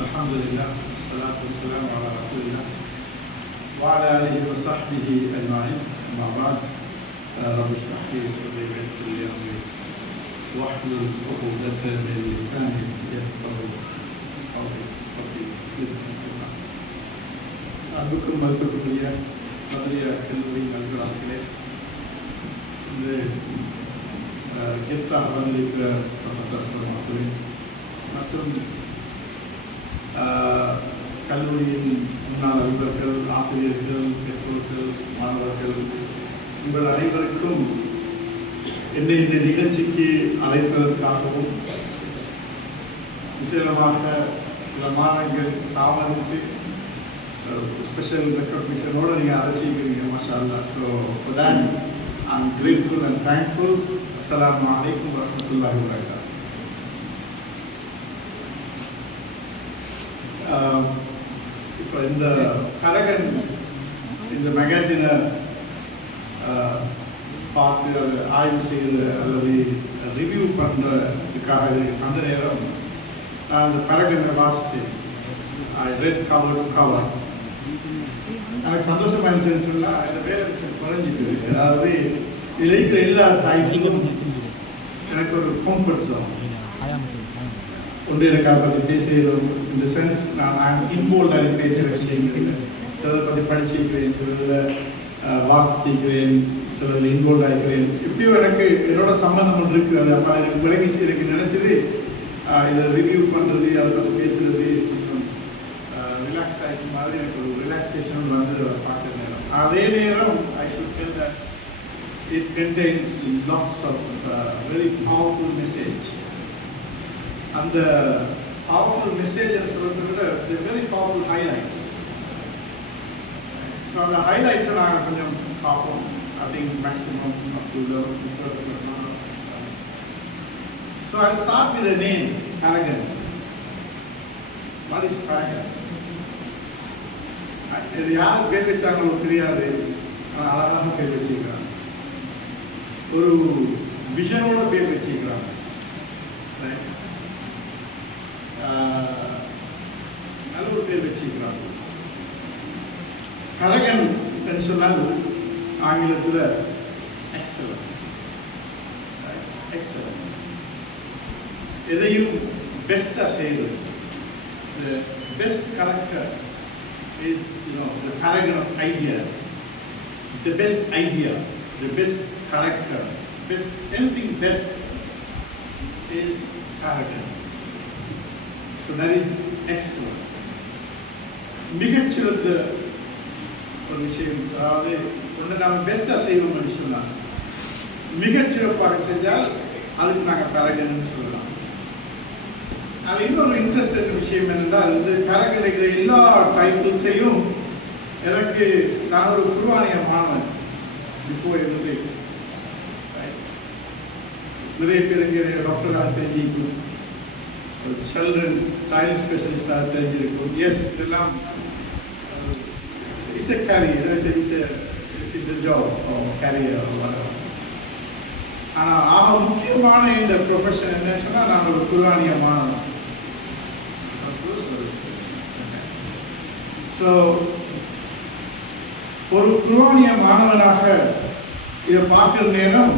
الحمد لله والصلاة والسلام على رسول الله وعلى آله وصحبه أجمعين. أما بعد رب اشرح لي صدري ويسر لي أمري واحلل عقدة من لساني يفقهوا قولي. அன்புக்கும் மதிப்புக்குரிய மதுரைய கல்லூரி நண்பர்களே, இந்த கெஸ்டாக வந்திருக்கிற ப்ரொஃபஸர் சல்மான் மற்றும் கல்லூரியின் முன்னாள் அதிபர்கள், ஆசிரியர்கள், பெற்றோர்கள், மாணவர்கள், உங்கள் அனைவருக்கும் என்னை இந்த நிகழ்ச்சிக்கு அழைப்பதற்காகவும் விசேஷமாக சில மாணவர்கள் தாமதித்து ஸ்பெஷல் ரெக்கக்னிஷனோடு நீங்கள் அழைச்சிக்கிறீங்க. மாஷா அல்லாஹ். So for that I am grateful and thankful. அஸ்ஸலாமு அலைக்கும் வரஹ்மத்துல்லாஹி வபரகாத்துஹு. இப்போ இந்த கரகன் இந்த மேகசினை பார்த்து அதை ஆய்வு செய்து அல்லது ரிவ்யூ பண்ணுறதுக்காக அந்த நேரம் நான் அந்த கரகனை வாசித்தேன். I read cover to cover. எனக்கு சந்தோஷமாக இருந்துச்சுன்னு சொன்னால் இந்த வேலை குறைஞ்சிட்டு, அதாவது இதில் இருக்கிற எல்லா டைட்டிலும் எனக்கு ஒரு கம்ஃபர்ட் ஜோன். ஒன்று எனக்கு அதை பற்றி பேசுகிறோம். இந்த சென்ஸ் நான் இன்வால்வ் பேசுகிற விஷயங்கள் சிலதை பற்றி படிச்சிருக்கிறேன், சிலதில் வாசிச்சிருக்கிறேன், சிலதில் இன்வால்வ் ஆகிக்கிறேன். இப்படியும் எனக்கு என்னோட சம்மந்தம் ஒன்று இருக்குது. அது அப்போ எனக்கு விலகிச்சு எனக்கு நினச்சது இதை ரிவ்யூ பண்ணுறது, அதை பற்றி பேசுகிறது கொஞ்சம் ரிலாக்ஸ் ஆகிற மாதிரி எனக்கு ஒரு ரிலாக்ஸேஷன் வந்து பார்க்குற நேரம். அதே நேரம் I should tell that it contains lots of very powerful message. And the powerful messages are very powerful highlights. So the highlights are கொஞ்சம் பார்ப்போம். I think maximum up to 30%. So I'll start with the name, Karagan. What is Karagan? இது யார் பேர் வச்சாங்களோ தெரியாது, அழகாக பேர் வச்சுக்கிறாங்க. ஒரு விஷனோட பேர் வச்சுக்கிறாங்க. நல்ல ஒரு பேர் வச்சுக்கிறாங்க. கரகன் என்று சொன்னால் ஆங்கிலத்தில் எக்ஸலன்ஸ். எக்ஸலன்ஸ் எதையும் பெஸ்ட்டாக செய்வது. The best character is, the paragon of ideas. The best idea, the best character, best anything best is paragon. So that is excellent. மிகச்சிறந்த ஒரு விஷயம். அதாவது ஒன்று நாம் பெஸ்ட்டாக செய்வோம்னு சொன்னால், மிகச்சிறப்பாக செஞ்சால் அதுக்கு நாங்கள் paragon சொல்லலாம். அது இன்னொரு இன்ட்ரெஸ்டிங் விஷயம் என்னென்றால், இது கரகடைகிற எல்லா டைட்டில்ஸையும் எனக்கு நான் ஒரு குர்ஆனிய மாணவன் பிஃபோர் இருந்து நிறைய பேருக்கு டாக்டராக தெரிஞ்சிருக்கும், ஒரு சைல்டு ஸ்பெஷலிஸ்டாக தெரிஞ்சிருக்கும். எஸ், இதெல்லாம் it's a career, it's a job career. ஆனால் ஆக முக்கியமான இந்த ப்ரொஃபஷன் என்னன்னு சொன்னால், நான் ஒரு குர்ஆனிய மாணவன். ஸோ ஒரு குர்ஆனிய மாணவனாக இதை பார்க்குற நேரம்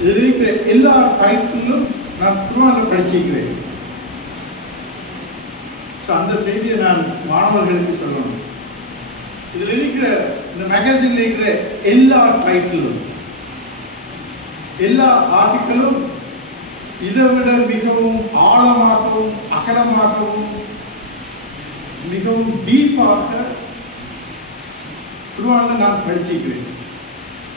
இதில் இருக்கிற எல்லா டைட்டிலும் நான் குர்ஆனில் படிச்சிருக்கிறேன். ஸோ அந்த செய்தியை நான் மாணவர்களுக்கு சொல்லணும். இதில் இருக்கிற இந்த மேகசினில் இருக்கிற எல்லா டைட்டிலும், எல்லா ஆர்டிக்கிளும் இதை விட மிகவும் ஆழமாகவும் அகலமாகவும் மிகவும் டீப்பாக குர்ஆனில் நான் படிச்சிருக்கிறேன்.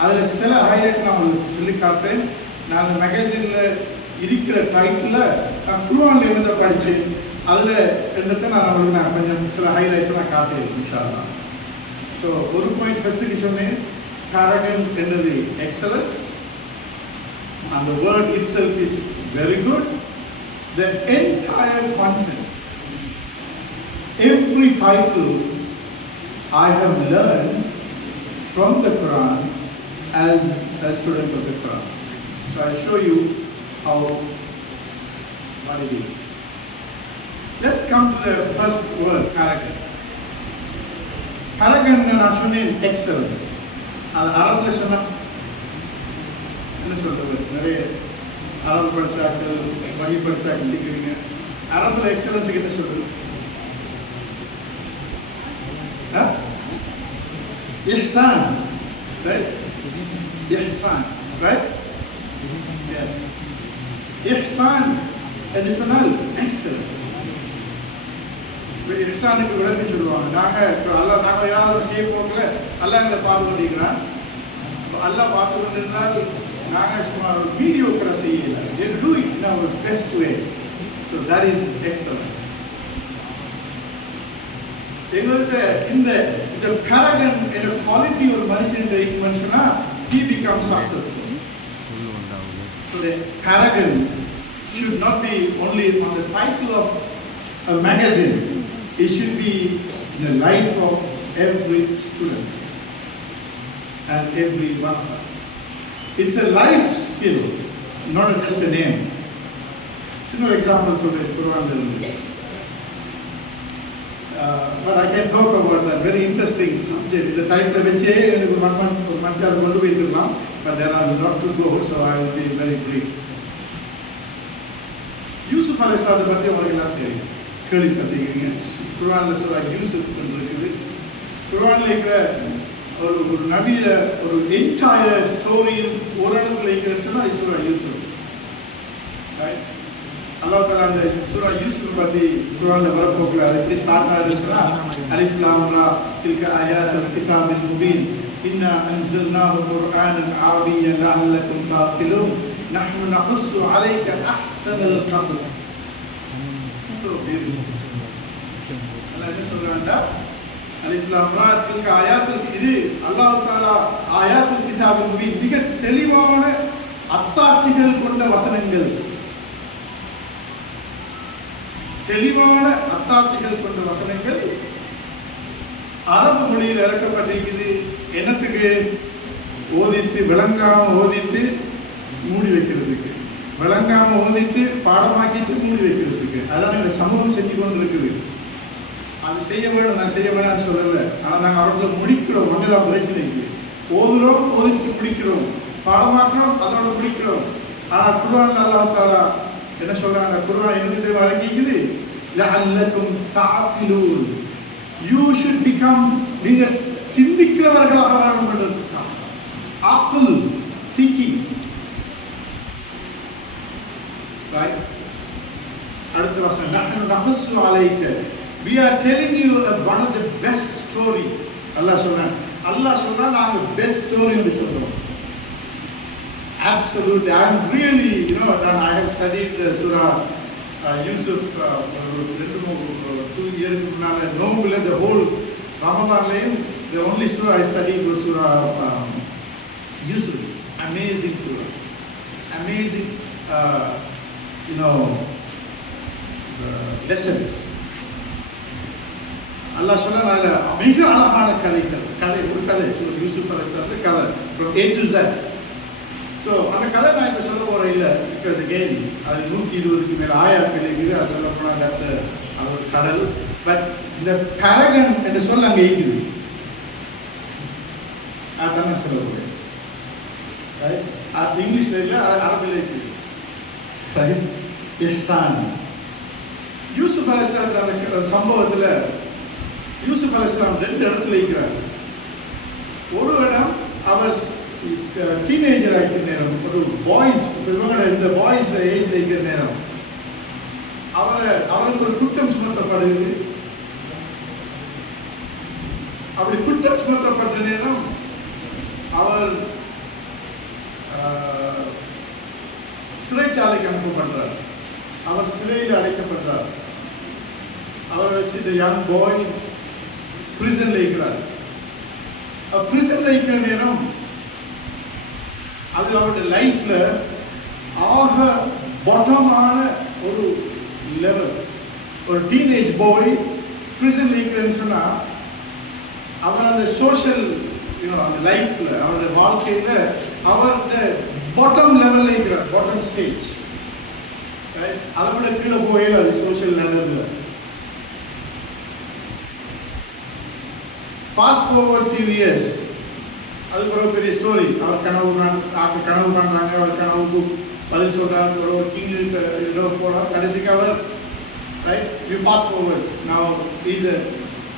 அதில் சில ஹைலைட் நான் உங்களுக்கு சொல்லி காட்டுறேன். நான் அந்த மேகசினில் இருக்கிற டைட்டில் நான் குர்ஆனில் இருந்து படித்தேன். அதில் இருந்ததை நான் கொஞ்சம் சில ஹைலைட்ஸ் நான் காட்டுறேன் இன்ஷா அல்லாஹ். ஸோ ஒரு பாயிண்ட் ஃபஸ்ட்டுக்கு சொன்னேன், கரகன் என்னது excellence. And the word itself is very good. The entire content, every title I have learned from the Quran as a student of the Quran. So I show you how what it is. Let's come to the first word, paragon. Paragon நான் சொன்னேன் excellence. அது அரபில் சொன்னா என்ன சொல்றது? நிறைய அரபு படிச்சாக்கள் வகி படிச்சாக்கள் இருக்கிறீங்க. அரபில் எக்ஸலன்ஸுக்கு என்ன சொல்றது? Ihsan, right? Ihsan, right? Yes. Ihsan, additional excellence. இப்போ ihsanக்கு விளக்கி சொல்லுவாங்க. நாங்கள் ஏதாவது செய்ய போகல அல்லாஹ் எங்களை பார்த்து கொண்டிருக்கிறான். அல்லாஹ் பார்த்து கொண்டிருந்தால் நாங்கள் சும்மா ஒரு மீடியோக்கரை செய்யல. They do it in our best way. So that is excellence. எங்கள்கிட்ட இந்த paragon என்ற குவாலிட்டி ஒரு மனுஷனா he becomes successful. So the paragon should not be only on the title of a magazine. It should be in the life of every student and every one of us. It's a life skill, not just a name. Simple examples of the Quran. But I can talk about that very interesting subject. The title of it is but there are a lot to go, so I will be very brief. Yusuf alayhi பத்தி உங்களுக்கு எல்லாம் தெரியும், கேள்விப்பட்டிருக்கீங்க. குர்ஆன்ல சூரா யூசுப் இருக்குது. குர்ஆன்ல இருக்கிற ஒரு நபியோட ஒரு என்டையர் ஸ்டோரியும் ஒரு இடத்துல இருக்கிறது சொன்னா சூரா யூசுப். அல்லாஹ் தஆலா அந்த சூரா யூசுப் பத்தி குர்ஆன்ல வரப்போகுது. அது எப்படி ஸ்டார்ட் ஆகுதுன்னு சொன்னா அலிஃப் லாம் ரா தில்க ஆயாத்துல் கிதாபில் முபீன் இன்னா அன்ஸல்னாஹு குர்ஆனன் அரபிய்யன் லஅல்லக்கும் தாகிலூன் நஹ்னு நகுஸ்ஸு அலைக அஹ்ஸனல் கஸஸ். So beautiful. அல்லாஹ் என்ன சொல்றான்டா, அலிஃப் லாம் ரா தில்க ஆயாத்துல், இது அல்லாஹ் தஆலா ஆயாத்துல் கிதாபில் முபீன் மிக தெளிவான அத்தாட்சிகள் கொண்ட வசனங்கள், தெளிவான அத்தாட்சிகள் கொண்ட வசனங்கள் அரபு மொழியில் இறக்கப்பட்டிருக்குது. என்னத்துக்கு? ஓதிட்டு விளங்காம ஓதிட்டு மூடி வைக்கிறதுக்கு, விளங்காம ஓதிட்டு பாடமாக்கிட்டு மூடி வைக்கிறதுக்கு. அதான் இந்த சமூகம் செஞ்சு கொண்டு இருக்குது. அது செய்ய வேணும், நான் செய்ய வேணாம்னு சொல்லலை. ஆனால் நாங்கள் அவர்களை முடிக்கிறோம். அங்கேதான் பிரச்சனை இருக்குது. ஓதுறோம், ஓதிட்டு முடிக்கிறோம், பாடமாக்கிறோம், அதோட முடிக்கிறோம். ஆனால் குர்ஆன் அல்லாஹ் தஆலா என்ன சொல்றாங்க? குர்ஆன் என்னது வழங்கிக்குது? லஅல்லக்கும் தஅகிலூன். You should become, நீங்க சிந்திக்கிறவர்களாக வாழணும் என்றதுக்காக. அக்ல், thinking. Right? அடுத்த வசனம், நஹ்னு நகுஸ்ஸு அலைக. We are telling you one of the best story. அல்லாஹ் சொல்றான். அல்லாஹ் சொல்றா நாங்க best story என்று சொல்றோம். Absolutely. I am really, I have studied Surah Yusuf 2 years ago. The whole Ramadan, the only surah I studied was Surah Yusuf. Amazing surah. Amazing, lessons. Allah சொல்றாங்க மிக அழகான கதை ஒரு கதை யூசுப் அலைஹிஸ்ஸலாம் கதை from A to Z. So அந்த கதை நான் இப்போ சொல்ல போகிறேன் இல்லை, பிகாஸ் அகெயின் அது 120க்கு மேலே ஆயாக்கள் இருக்குது. அது சொல்ல போனால் தட்ஸ் ஒரு கடல். பட் இந்த paragon என்ற சொல் அங்கே இருக்குது. அதுதான் நான் சொல்ல போகிறேன். அது இங்கிலீஷில் இல்லை, அரபில் இருக்குது. இஹ்சான். யூசுப் அலைஹிஸ்ஸலாம் அந்த சம்பவத்தில் யூசுப் அலைஹிஸ்ஸலாம் 2 இடத்துல இருக்கிறார். ஒரு இடம் அவர் டீனேஜர் ஆகிற நேரம், ஒரு பாய்ஸ், இவங்களோட இந்த பாய்ஸ் ஏஜ் இருக்கிற நேரம் அவருக்கு ஒரு குற்றம் சுமத்தப்படுது. அப்படி குற்றம் சுமத்தப்பட்ட நேரம் அவர் சிறைச்சாலைக்கு அனுப்பப்படுறார். அவர் சிறையில் அடைக்கப்படுறார். அவர் யங் பாய் பிரிசன்ல இருக்கிறார். பிரிசன்ல இருக்கிற நேரம் அது அவருடைய லைஃப்ல ஆக பாட்டமான ஒரு லெவல். ஒரு டீனேஜ் பாய் பிரிசன்ல இருக்கிறேன்னு சொன்னா அவர் அந்த சோஷியல் அந்த லைஃப்ல அவருடைய வாழ்க்கையில அவருடைய பாட்டம் லெவல்ல இருக்கிறார். Bottom stage. அதை விட கீழே போயில அது சோஷியல் லெவல்ல ஃபாஸ்ட் ஃபார்வர்ட் ஃபியூ இயர்ஸ், அது ஒரு பெரிய ஸ்டோரி. அவர் கனவு பண்ணுறாங்க, அவர் கனவுக்கு பதில் சொல்கிறார், ஒரு கிங் போகிறார், கடைசிக்கு அவர் right. We fast forwards, now is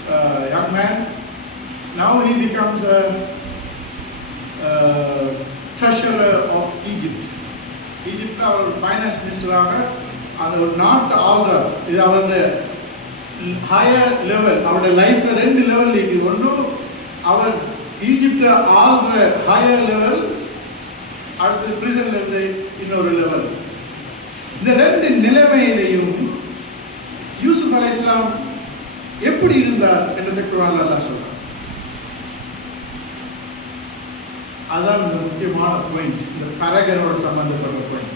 a young man, now he becomes a treasurer of Egypt. Egypt அவர் ஃபைனான்ஸ் மினிஸ்டராக அந்த ஒரு நாட்டு ஆள்றார். இது அவருடைய ஹையர் லெவல், அவருடைய லைஃப்ல 2 லெவல் இருக்குது. ஒன்று அவர் ஈஜிப்ட ஆள்ற ஹையர் லெவல், அடுத்து பிரிசன்ல இருந்து இன்னொரு லெவல். இந்த 2 நிலைமையிலையும் யூசுப் அலைஹிஸ்ஸலாம் எப்படி இருந்தார் என்றதை குர்ஆன்ல அல்லாஹ் சொல்றார். அதான் இந்த முக்கியமான பாயிண்ட், இந்த பரகனோட சம்பந்தப்பட்ட பாயிண்ட்.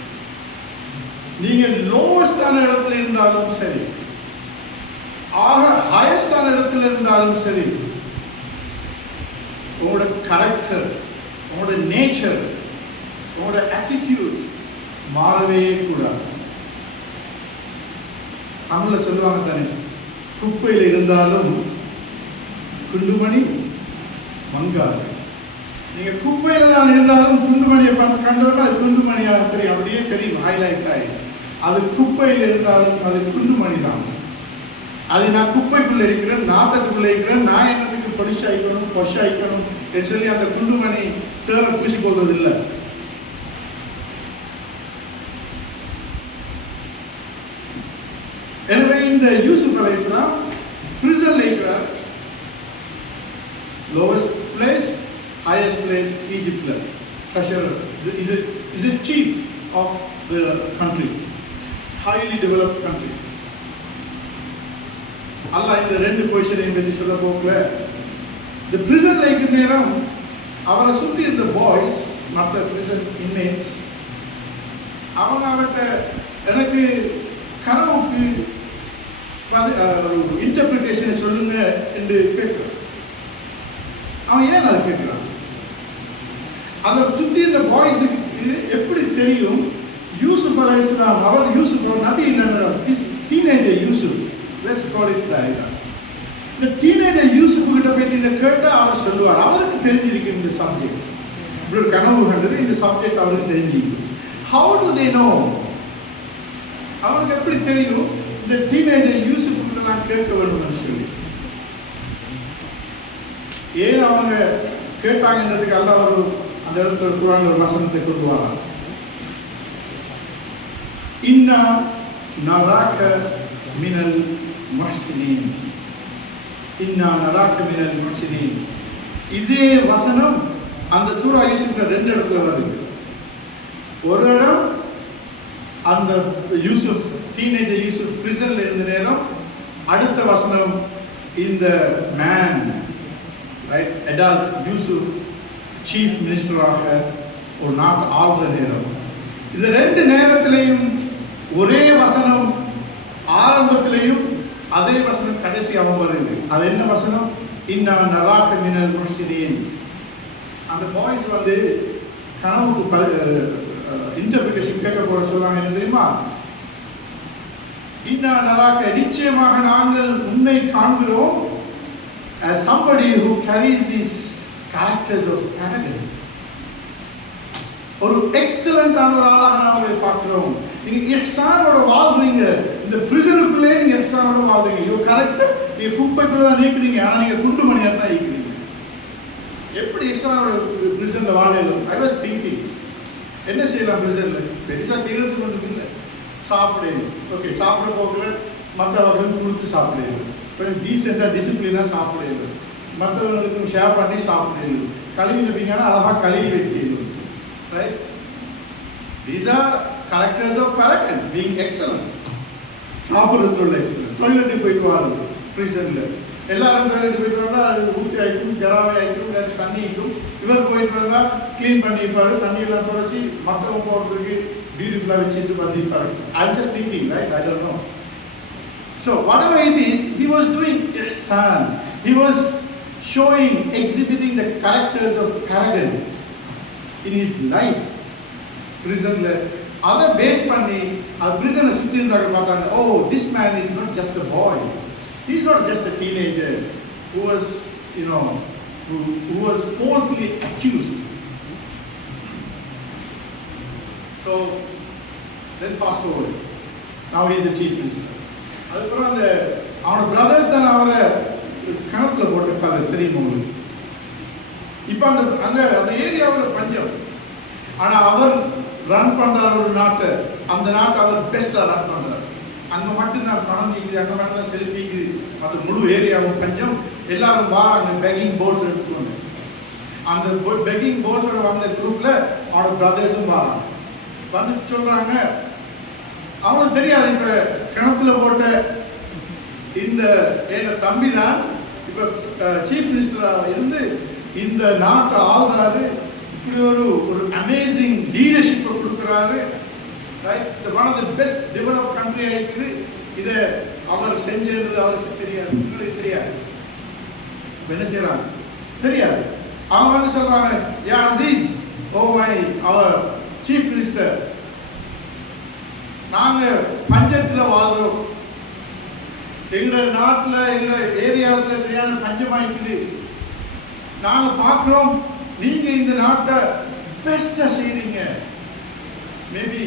நீங்க லோவஸ்டான இடத்துல இருந்தாலும் சரி, ஆக ஹையஸ்டான இடத்துல இருந்தாலும் சரி, உங்களோட கரெக்டர், உங்களோட நேச்சர், உங்களோட ஆட்டிடியூட் மாறவே கூடாது. தமிழ்ல சொல்லுவாங்க தானே, குப்பையில் இருந்தாலும் குண்டுமணி மங்காது. நீங்க குப்பையில தான் இருந்தாலும் குண்டுமணியை கண்டோம்னா அது குண்டுமணியாக தெரியும், அப்படியே தெரியும், ஹைலைட் ஆகி. அது குப்பையில் இருந்தாலும் அது குண்டுமணி தான். அது நான் குப்பைக்குள்ள இருக்கிறேன், நாத்தத்துக்குள்ள இருக்கிறேன், நான் என்னத்துக்கு பொடிச்சாய்க்கணும் பொஷாய்க்கணும் சொல்லி அந்த குண்டுமணி சேர பூசி போகிறது இல்லை. எனவே இந்த யூசுப் அலைஹிஸ்ஸலாம் பிரிசன்ல இருக்கிறார். Lowest place, highest place, Egypt, treasurer, is a chief of the country, highly developed country. Allah இந்த 2 பொசிஷனையும் பற்றி சொல்ல போகல. இந்த பிரிசன்ல இருக்கிற நேரம் அவரை சுற்றி இருந்த பாய்ஸ், மற்ற பிரிசன் இன்மேட்ஸ், அவங்க அவர்கிட்ட எனக்கு கனவுக்கு இன்டர்பிரிட்டேஷனை சொல்லுங்க என்று கேட்கிறான். அவன் ஏன் அதை கேட்கிறான்? அதை சுற்றி இந்த பாய்ஸுக்கு எப்படி தெரியும் யூசுப் அலைஹிஸ்ஸலாம் அவர் யூசுப் நபி இல்லைன்ற teenager Yusuf, let's call it that. இந்த டீனேஜர் யூசுப் கிட்ட போயிட்டு இதை கேட்டால் அவர் சொல்லுவார். அவருக்கு தெரிஞ்சிருக்கு இந்த சப்ஜெக்ட், இப்படி ஒரு கனவு கண்டது, இந்த சப்ஜெக்ட் அவருக்கு தெரிஞ்சிருக்கு. How do they know? அவருக்கு எப்படி தெரியும் இந்த டீனேஜர் யூசுப் கிட்ட நான் கேட்க வேண்டும்னு சொல்லி? ஏன் அவங்க கேட்டாங்கன்றதுக்கு அல்லாஹ் ஒரு அந்த இடத்துல குர்ஆன்ல ஒரு வசனத்தை கொண்டு வரான். இன்னா நராக மினல் முஹ்சினீன், இன்னா நராக மினல் முஹ்சினீன். இதே வசனம் அந்த சூரா யூசுப்ல 2 இடத்துல வருது. ஒரு இடம் அந்த யூசுப் டீனேஜர் யூசுப் பிரிசன்ல இருந்த நேரம், அடுத்த வசனம் இந்த man right adult Yusuf chief மினிஸ்டராக ஒரு நாட்டு ஆள்ற நேரம். இது 2 நேரத்திலையும் ஒரே வசனம், ஆரம்பத்திலையும் அதே வசனம் கடைசியாகவும் வருது. அது என்ன வசனம்? இன்னா நராக மினல் முஹ்சினீன். அந்த பாய்ஸ் வந்து கனவுக்கு இன்டர்பிரிட்டேஷன் கேட்க போற சொல்றாங்க. என்ன தெரியுமா? இன்னா நராக, நிச்சயமாக நாங்கள் உன்னை காண்கிறோம், as somebody who carries these characters of arrogance. ஒரு எக்ஸலண்டான ஒரு ஆளாக நாம பார்க்கிறோம். நீங்க இஹ்சானோட வாழ்றீங்க, இந்த பிரிசனுக்குள்ளே நீங்க இஹ்சானோட வாழ்றீங்க. யூ கரெக்ட், நீங்க குப்பைக்குள்ள தான் நீக்கிறீங்க, ஆனா நீங்க குண்டு மணியா தான் நீக்கிறீங்க. எப்படி இஹ்சானோட பிரிசன்ல வாழலாம்? ஐ வாஸ் திங்கிங், என்ன செய்யலாம் பிரிசன்ல? பெருசா செய்யறதுக்கு ஒன்றும் இல்லை. சாப்பிடணும், ஓகே, சாப்பிட போகல மற்றவர்களுக்கு கொடுத்து சாப்பிடணும், கொஞ்சம் டீசெண்டாக டிசிப்ளினாக சாப்பிடணும், மற்றவர்களுக்கு ஷேர் பண்ணி சாப்பிடணும், கழுவி வைப்பீங்கன்னா அழகாக கழுவி வைக்கணும். Right? These are characters of arrogance, being excellent. சாப்பிட்றதுல உள்ள எக்ஸலன்ட். டாய்லெட்டுக்கு போயிட்டு வாருங்க ப்ரிசனில், எல்லாரும் டாய்லெட் போயிட்டு வந்தால் அது ஊற்றி ஆகிக்கும், ஜராவை ஆகிக்கும், இல்லாட்டி தண்ணி ஆகிக்கும். இவர் போயிட்டு வந்தால் க்ளீன் பண்ணியிருப்பாரு, தண்ணியெல்லாம் தொடச்சி மற்றவங்க போடுறதுக்கு பியூட்டிஃபுல்லாக வச்சுட்டு பண்ணியிருப்பாரு. I'm just thinking, right? I don't know. So whatever it is, he was doing ihsan. He was showing, exhibiting the characters of arrogance in his life. Prisonல அதை பேஸ் பண்ணி அது பிரிசனை சுற்றி இருந்தாங்க பார்த்தாங்க. ஓ, this man is not just a boy, he is not just a teenager who was who was falsely accused. So, then fast forward. Now he is the chief minister. அதுக்கப்புறம் அவனோட brothers தான் அவரை கணத்துல போட்டுருக்காரு தெரியுமா உங்களுக்கு. இப்போ அந்த ஏரியாவில் பஞ்சம். ஆனால் அவர் ரன் பண்ணுறார் ஒரு நாட்டை, அந்த நாட்டை அவர் பெஸ்ட்டாக ரன் பண்ணுறார். அங்கே மட்டும்தான் பணம் நிற்குது, அங்கே மட்டும்தான் செலுத்திக்குது, அது முழு ஏரியாவும் பஞ்சம். எல்லாரும் வாராங்க பெக்கிங் போர்ட்ஸ் எடுத்துக்கோங்க. அந்த பெக்கிங் போர்ட்ஸோட வந்த குரூப்பில் அவனோட பிரதர்ஸும் வாராங்க. வந்து சொல்கிறாங்க, அவனுக்கு தெரியாது இப்போ கிணத்துல போட்ட இந்த என் தம்பி தான் இப்போ சீஃப் மினிஸ்டராக இருந்து இந்த நாட்டை ஆளுறாரு, இப்படி ஒரு அமேசிங் லீடர்ஷிப்பை கொடுக்குறாரு, right, one of the best develop country ஆகிக்குது. இதை அவர் செஞ்சது அவருக்கு தெரியாது, உங்களுக்கு தெரியாது. என்ன செய்யறாங்க தெரியாது. அவங்க வந்து சொல்றாங்க, யா Aziz, oh my our chief minister, நாங்க பஞ்சத்துல வாழ்றோம், எங்க நாட்டுல எங்க ஏரியாஸ்ல சரியான பஞ்சமாயிக்குது, நாங்க பார்க்கிறோம் நீங்க இந்த நாட்டை பெஸ்டா செய்றீங்க. மேபி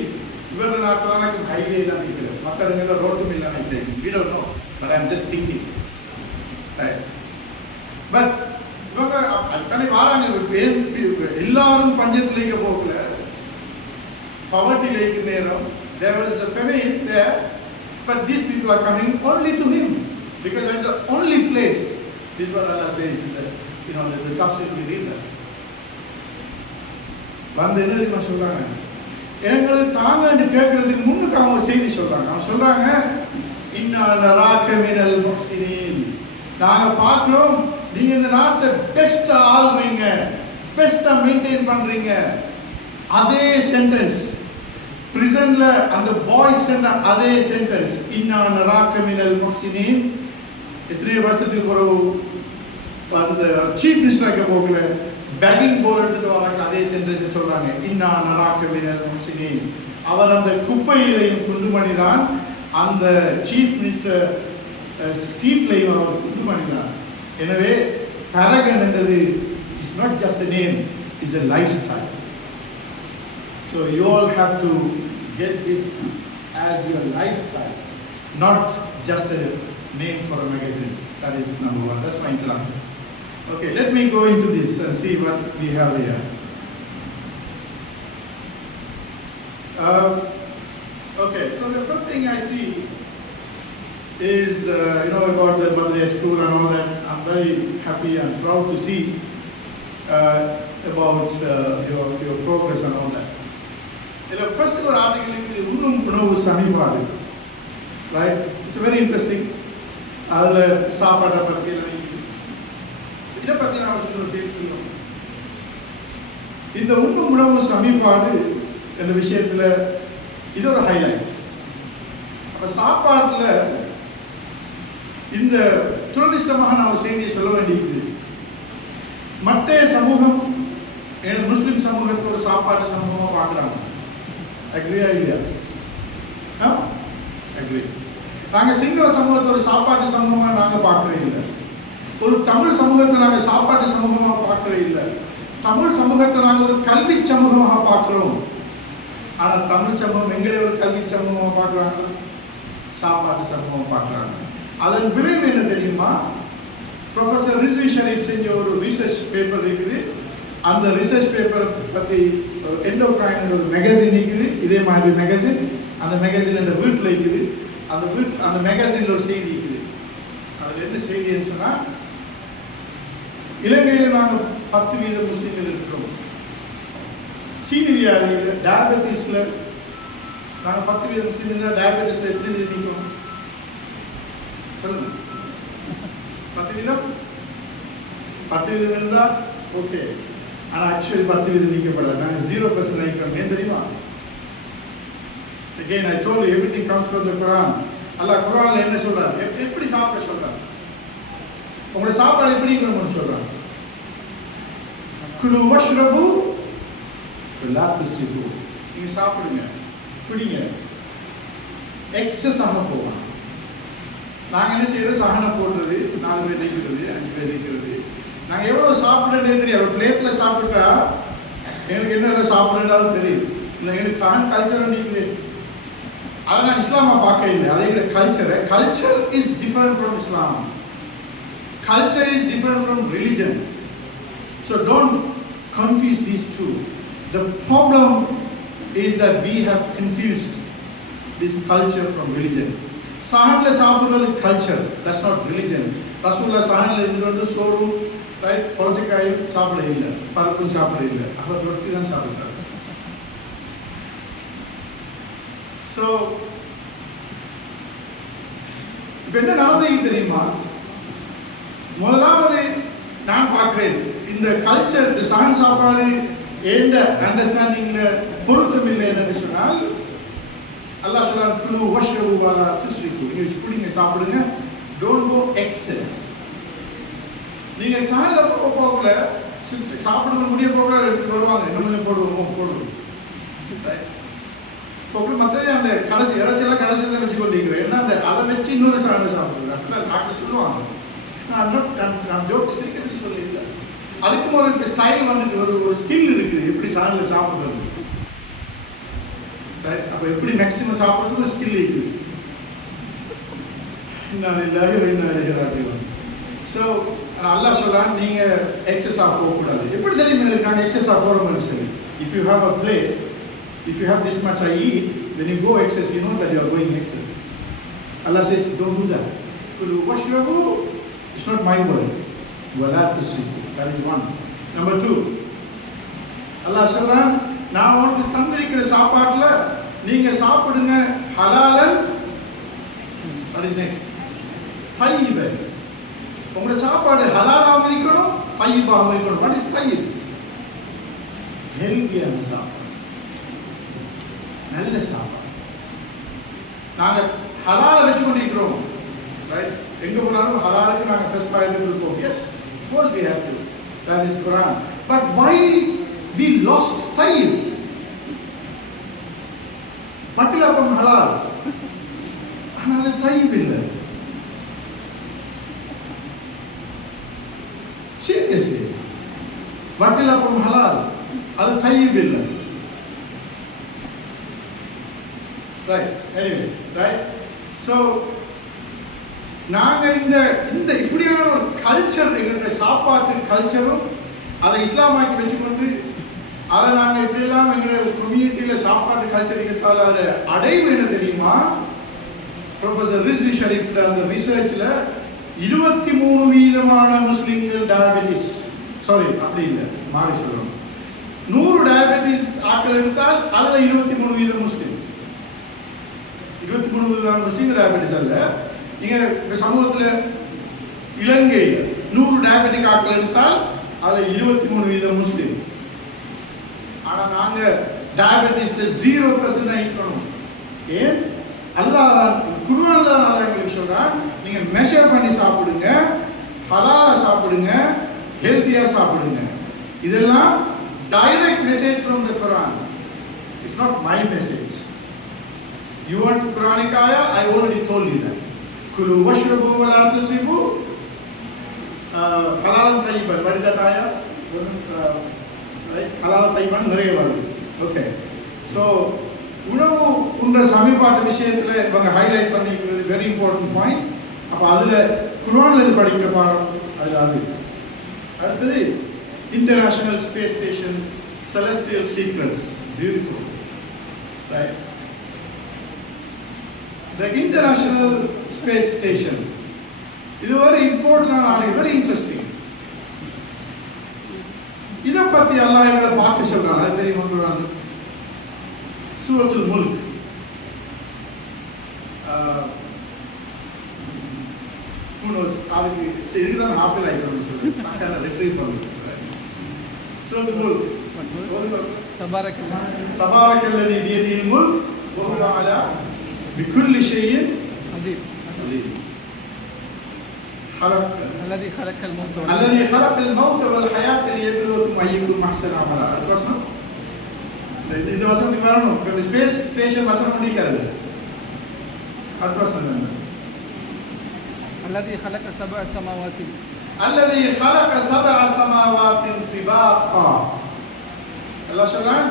இவர நாட்டில் எனக்கு ஹைவே தான் இருக்குது, மற்ற இடங்களில் ரோட்டும் இல்லாமல் இருக்குது. We don't know, but I'm just thinking. But இவங்க அத்தனை வாராங்க, எல்லாரும் பஞ்சத்திலேக்க போகல, பவர்ட்டிலேக்கு நேரம். There was a famine there, but these people are coming only to him because that's the only place. This is what Allah says in the tafsir we read that. வந்து என்ன தெரியுமா சொல்றாங்க, எங்களுக்கு தாங்கன்னு கேட்கறதுக்கு முன்னுக்கு அவங்க செய்தி சொல்றாங்க. அவங்க சொல்றாங்க, இன்னா நராக மினல் முஹ்சினீன், நாங்க பார்க்கிறோம் நீங்க இந்த நாட்டை பெஸ்டா ஆளுறீங்க, பெஸ்டா மெயின்டைன் பண்றீங்க. அதே சென்டென்ஸ் பிரிசன்ல அந்த பாய்ஸ் சொன்ன அதே சென்டென்ஸ், இன்னா நராக மினல் முஹ்சினீன். எத்தனை வருஷத்துக்கு பிறகு அந்த சீஃப் மினிஸ்டருக்கு போகல, பேக்கிங் போர்டு எடுத்துட்டு வராங்க, அதே சென்டென்ஸ் சொல்றாங்க, இன்னா நராக மினல் முஹ்சினீன். அவர் அந்த குப்பையிலையும் குண்டுமணி தான், அந்த சீஃப் மினிஸ்டர் சீட்லையும் அவர் குண்டுமணி தான். எனவே தரகன் என்றது is not just a name, is a lifestyle. So you all have to get this as your lifestyle, not just a name for a magazine. That is number one. That's my introduction. Okay, let me go into this and see what we have here. Okay, so the first thing I see is about the Madhya school and all that. I'm very happy and proud to see about your progress and all that. First of all, article is Unnum Unavu Samipadu, right? It's very interesting. அதில் சாப்பாட்டை பற்றி இதை பற்றி நான் சொல்லணும். இந்த உண்ணும் உணவு சமீபாடு என்ற விஷயத்தில் இது ஒரு ஹைலைட். அப்போ சாப்பாட்டில் இந்த துரதிஷ்டமாக நான் ஒரு செய்தியை சொல்ல வேண்டியது, மற்ற சமூகம் முஸ்லிம் சமூகத்தை ஒரு சாப்பாட்டு சமூகமாக பார்க்குறாங்க. அக்ரியா இல்லையா? அக்ரி. நாங்கள் சிங்கள சமூகத்தை ஒரு சாப்பாட்டு சமூகமாக நாங்கள் பார்க்கவே இல்லை. ஒரு தமிழ் சமூகத்தை நாங்கள் சாப்பாட்டு சமூகமாக பார்க்கவே இல்லை. தமிழ் சமூகத்தை நாங்கள் ஒரு கல்வி சமூகமாக பார்க்கிறோம். ஆனால் தமிழ் சமூகம் எங்களே ஒரு கல்வி சமூகமாக பார்க்குறாங்க, சாப்பாட்டு சமூகமாக பார்க்குறாங்க. அதன் விளைவு என்ன தெரியுமா? ப்ரொஃபஸர் ரிஸ்வி ஷரீஃப் செஞ்ச ஒரு ரிசர்ச் பேப்பர் இருக்குது. அந்த ரிசர்ச் பேப்பரை பற்றி எண்டோக்ரைன் ஒரு மேகசின் இருக்குது, இதே மாதிரி மேகசின். அந்த மேகசின் அந்த வீட்டில் இருக்குது. அந்த மேகசினில் ஒரு செய்தி இருக்குது. அதில் என்ன செய்தின்னு சொன்னால், இலங்கையில் நாங்கள் 10% முஸ்லீம்கள் இருக்கிறோம். சீனி வியாதியில் டயபெட்டிஸில் நாங்கள் 10% முஸ்லீம் இருந்தால் டயபெட்டிஸில் எத்தனை நிற்கும் சொல்லுங்க? 10% இருந்தால் ஓகே. ஆனால் ஆக்சுவலி 10% நீக்கப்படலை. நாங்கள் 0% நீக்கிறோம். ஏன் தெரியுமா? Again, I told you everything comes from the Quran. Allah Quran என்ன சொல்றார்? எப்படி சாப்பிட சொல்றார்? உங்களோட சாப்பாடு எப்படி இருக்கணும்னு சொல்றார்? குலு வஷ்ரபு லா துஸ்ரிஃபு. நீங்க சாப்பிடுங்க, குடிங்க, எக்ஸஸ் ஆக போவாங்க. நாங்கள் என்ன செய்யறது, சகனை போடுறது, 4 பேர் நிற்கிறது, 5 பேர் நிற்கிறது. நாங்கள் எவ்வளோ சாப்பிட்றதே தெரியும். ஒரு பிளேட்டில் சாப்பிட்டா எனக்கு என்ன சாப்பிட்றதாலும் தெரியும். இல்லை, எனக்கு சகன் கல்ச்சர் நிற்குது. அதை நான் இஸ்லாமா பார்க்க இல்லை. அதே culture is different from Islam. Culture is different from religion. So don't confuse these two. The problem is that we have confused this culture from religion. Sahanla saapudrathu culture, that's not religion. Rasulullah sahanla irundhu soru, right, polasikai saapida illa, parappu saapida illa, avaru rotti dhaan saapidrar. So இப்ப என்ன நடந்தது தெரியுமா? முதலாவது நான் பார்க்கிறேன், இந்த culture, இந்த சகன் சாப்பாடு எந்த அண்டர்ஸ்டாண்டிங்ல பொருத்தம் இல்லை என்று சொன்னால், அல்லாஹ் சொல்றான், குலு வஷ்ரபு வலா துஸ்ரிஃபு, நீங்க குடிங்க, சாப்பிடுங்க, டோன்ட் கோ எக்ஸஸ். நீங்க சகல போகல சாப்பிடுங்க, முடிய போகல எடுத்துட்டு வருவாங்க, என்ன போடுவோம் போட்டு மற்றது அந்த கடைசி இறைச்செல்லாம் கடைசியில் வச்சு கொண்டிருக்கிறேன். ஏன்னா அந்த அதை வச்சு இன்னொரு சகனை சாப்பிடுங்க, அப்படின்னா டாக்டர் சொல்லுவாங்க. நான் ஜோக்கு சிரிக்கிறது சொல்லியிருக்க. அதுக்கும் ஒரு ஸ்டைல் வந்துட்டு ஒரு ஸ்கில் இருக்குது, எப்படி சாதனை சாப்பிடுறது. அப்போ எப்படி மேக்சிமம் சாப்பிட்றது ஒரு ஸ்கில் இருக்குது. நான் எல்லாரும் ஸோ அல்லாஹ் சொல்றான், நீங்கள் எக்ஸஸாக போகக்கூடாது. எப்படி தெரியுமா நாங்கள் எக்ஸஸாக போகிற மாதிரி சரி. If you have a plate, if you have this much I eat, when you go excess, you know that you are going excess. Allah says, don't do that. Kulu washrabu, it's not my word. Wala tusrifu. That is one. Number 2, Allah சொல்றான், நான் உங்களுக்கு தந்திருக்கிற சாப்பாட்டுல நீங்க சாப்பிடுங்க ஹலாலன். What is next? தய்யிபன். உங்க சாப்பாடு ஹலாலாக இருக்கணும், தய்யிபாக இருக்கணும். What is Tayyip? ஹெல்தியான சாப்பாடு, நல்ல சாப்பாடு. நாங்கள் ஹலாலை வச்சு கொண்டிருக்கிறோம், ரைட்? எங்கே போனாலும் ஹலாலுக்கு நாங்கள் ஃபர்ஸ்ட் ப்ரையாரிட்டி கொடுப்போம். Yes, of course we have to. That is Quran. But why we lost tayyib? பட்டிலாப்பம் ஹலால், ஆனால் அது tayyib இல்லை. Seriously, பட்டிலாப்பம் ஹலால், அது tayyib இல்லை. Right, anyway, right? So, நாங்கள் இந்த இப்படியான ஒரு கல்ச்சர், எங்களுடைய சாப்பாட்டு கல்ச்சரும் அதை இஸ்லாமாக்கி வச்சுக்கொண்டு அதை நாங்கள் இப்படியெல்லாம் எங்களுடைய கம்யூனிட்டியில் சாப்பாட்டு கல்ச்சர் இருக்கிறதால அதை அடைவு என்ன தெரியுமா? ப்ரொஃபஸர் ரிஸ்வி ஷரீஃப்ல அந்த ரிசர்ச்சில் 23% முஸ்லிம்கள் டயபெட்டிஸ், சாரி அப்படி இல்லை, மாறி சொல்லணும், 100 டயபெட்டிஸ் ஆக்கள் எடுத்தால் அதில் 23% முஸ்லீம். 23% முஸ்லீம் டயபெட்டிஸ் அல்ல. நீங்கள் சமூகத்தில் இலங்கையில் 100 டயபெட்டிக் ஆக்கள் எடுத்தால் அதில் 23% முஸ்லீம். ஆனால் நாங்கள் டயபெட்டிஸில் 0% தான் இருக்கணும். ஏன்? அல்லாஹ் குர்ஆன்ல அல்லாஹ் எங்களுக்கு சொல்றான், நீங்கள் மெஷர் பண்ணி சாப்பிடுங்க, ஹலாலா சாப்பிடுங்க, ஹெல்த்தியாக சாப்பிடுங்க. இதெல்லாம் direct message from the Quran. It's not my message. You want Quranic ayah? I already told you that. Kulu washrabu wa la tusrifu. Halalan tayyiban. What is that ayah? Right? Halalan tayyiban நிறைய வருது. Okay. So, உணவு உண்ட சமீபாட்டு விஷயத்தில் இவங்க highlight பண்ணிக்கிறது very important point. அப்போ அதில் குர்ஆன்ல இது படிக்கிற பாடம் அதில் அது. அடுத்தது international space station, celestial secrets, beautiful. Right? The International Space Station. This is very important, very interesting. இதை பற்றி அல்லாஹ் எங்களை பார்க்க சொல்றான். அது தெரியுமா? சொல்றாங்க சூரத்துல் முல்க். அதுக்கு இதுதான் ஹாஃபில் ஆகிக்கணும்னு சொல்லி நாங்கள் அதை ரிட்ரீவ் பண்ணுறோம். சூரத்துல் முல்க். தபாரக்கல்லதி பியதிஹில் முல்க் வ ஹுவ அலா بكل شيء قدير. الذي خلق الموت والحياة ليبلوكم أيكم أحسن عملا. أتوصل؟ إذا وصلت كمان كده space station وصلنا دي كده. أتوصل لنا. الذي خلق سبع سماوات الذي خلق سبع سماوات طباقا. அல்லாஹ் சொல்றான்,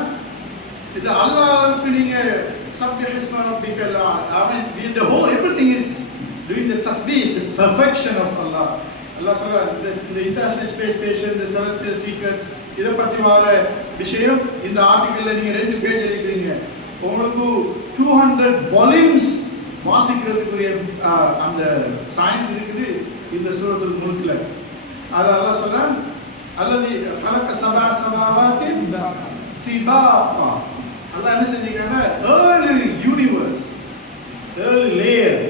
இது அல்லாஹ்வுக்கு நீங்க சப்ஹ இஸ்ம ரப்பிக்கல் அலா. I mean, the whole everything is doing the tasbih, the perfection of Allah. Allah சொல்றான், இந்த international space station, the celestial secrets, இத பத்தி வர விஷயம் இந்த ஆர்டிகல்ல நீங்க 2 பேஜ் எழுதிக்கிறீங்க. உங்களுக்கு 200 வால்யூம்ஸ் வாசிக்கிறதுக்குரிய அந்த சயின்ஸ் இருக்குது இந்த சூரத்துல் முல்க்ல. அது அல்லாஹ் சொல்றான், அல்லதி خلق سبع سماوات طباقا. அல்லாஹ் என்ன செஞ்சிருக்காங்க, early universe, early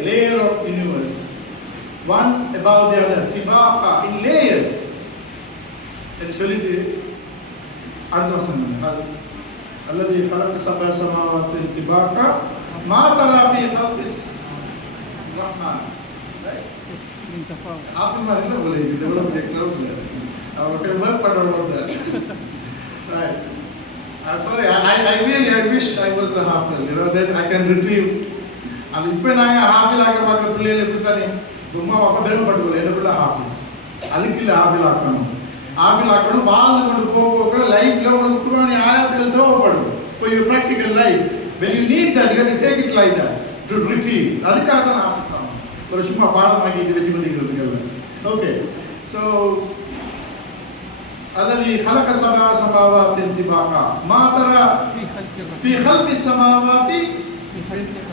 layer of universe, one above the other, طباقا, in layers. என்று சொல்லிட்டு அடுத்த வசனம், அல்லதி خلق سبع سماوات طباقا ما ترى في خلق الرحمن. من تفاوت. After my development, I can work for that. Right. I'm sorry. I really wish I was a Hafiz. That I can retrieve. And if I am Hafiz, I can work with Pillai. Dumma Papa Beru Padu, Edabula Hafiz. Alikilla Hafiz Akanu. Hafiz Akanu, Bal Go, life level, Kurani Ayatil Dopadu. For your practical life. When you need that, you have to take it like that. To retrieve. Adikatan Hafiz. For a Shuma Pada Magi, okay. So, الذي خلق سبع سماوات طباقا ما ترى في خلق السماوات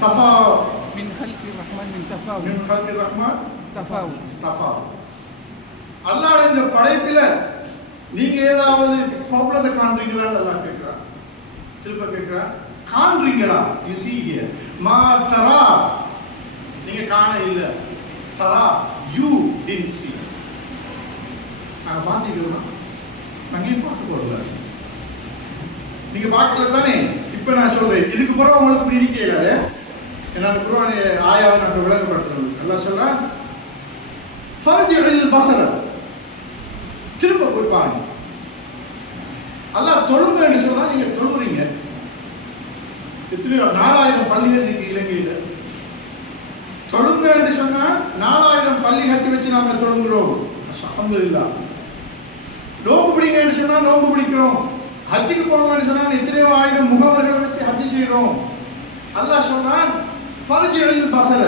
تفاوت. من خلق الرحمن من تفاوت. من خلق الرحمن تفاوت. تفاوت. அல்லாஹ் இந்த படைப்பில நீங்க ஏதாவது ப்ராப்ளத்தை காண்றீங்களா? அல்லாஹ் கேக்குறான், திரும்ப கேக்குறான், காண்றீங்களா? you see here ma tara, நீங்க காண இல்ல, tara, you didn't see. நான் பாத்தீங்களா? நாங்க பார்க்க போறல, நீங்க பார்க்கல தானே. இப்போ நான் சொல்றேன், இதுக்கு பிறகு உங்களுக்கு இப்படி இருக்கல. ஏன்னா குர்ஆன் ஆயாவை நான் விளங்கப்படுத்துறேன். அல்லாஹ் சொல்றான், ஃபர்ஜில் பஸர, திரும்ப போய் பாருங்க. அல்லாஹ் தொழுங்கன்னு சொன்னா நீங்க தொழுறீங்க. எத்தனையோ 4000 பள்ளிகள் இருக்கு இலங்கையில. தொழுங்கன்னு சொன்னா 4000 பள்ளி கட்டி வச்சு நாம தொழுகிறோம். அல்ஹம்துலில்லாஹ். நோம்பு பிடிங்கன்னு சொன்னா நோம்பு பிடிக்கிறோம். ஹஜ்ஜுக்கு போகணும்னு சொன்னா எத்தனையோ ஆயிரம் முகவர்களை வச்சு ஹஜ்ஜு செய்யறோம். அல்லாஹ் சொல்றான், ஃபர்ஜில் பஸர,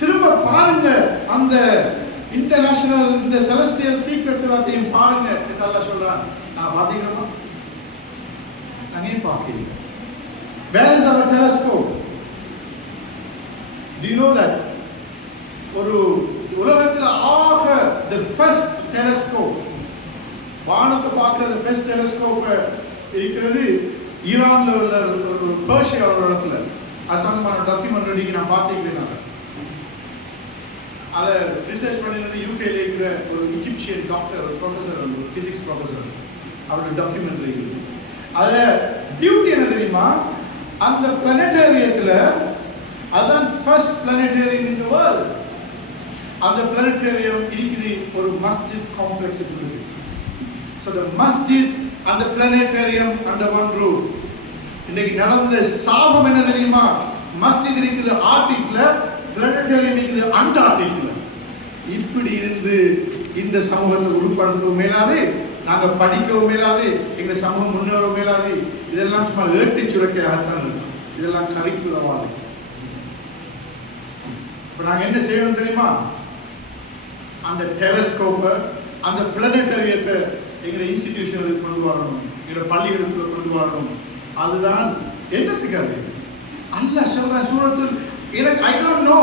திரும்ப பாருங்க, அந்த இன்டர்நேஷனல் இந்த செலஸ்டியல் சீக்ரெட்ஸ் எல்லாத்தையும் பாருங்க என்று அல்லாஹ் சொல்றான். நான் பாத்தீங்களா? நான் ஏன் பார்க்கல? Where is our telescope? Do you know that? ஒரு உலகத்தில் ஆக the first telescope, வானத்தை பார்க்கிறது first telescope இருக்கிறது ஈரான்ல உள்ள ஒரு பர்ஷியா ஒரு இடத்துல. அசமான டாக்குமெண்ட்ரி நான் பார்த்துக்கிறேன். அதை ரிசர்ச் பண்ணிருந்து யூகேல இருக்கிற ஒரு இஜிப்சியன் டாக்டர், ஒரு ப்ரொஃபஸர், ஒரு பிசிக்ஸ் ப்ரொஃபஸர், அவருடைய டாக்குமெண்ட்ரி. அதில் பியூட்டி என்ன தெரியுமா? அந்த பிளானட்டேரியத்தில், அதுதான் first planetarium in the world. அந்த பிளானட்டேரியம் இருக்குது ஒரு மஸ்ஜித் காம்ப்ளெக்ஸ் இருக்குது. ஸோ த மஸ்ஜித் அந்த பிளானட்டேரியம் அண்டர் ஒன் ரூஃப். இன்னைக்கு நடந்த சாபம் என்ன தெரியுமா? மஸ்ஜித் இருக்குது ஆர்டிக்ல, பிளானட்டேரியம் இருக்குது அண்டார்டிக்ல. இப்படி இருந்து இந்த சமூகத்தை உருப்படுத்தவும் மேலாது, நாங்க படிக்கவும் மேலாது, எங்க சமூகம் முன்னேறவும் மேலாது. இதெல்லாம் சும்மா ஏட்டி சுரக்கையாகத்தான் இருக்கும். இதெல்லாம் கரிக்குலவாது. இப்ப நாங்க என்ன செய்யணும் தெரியுமா? அந்த டெலஸ்கோப்பை, அந்த பிளானட்டேரியத்தை எங்களை இன்ஸ்டிடியூஷனுக்கு கொண்டு வரணும், எங்களை பள்ளிகளுக்கு கொண்டு வரணும். அதுதான் என்னத்துக்காது அல்லாஹ் சொல்றான் சூரத்துல். எனக்கு ஐ டோன்ட் நோ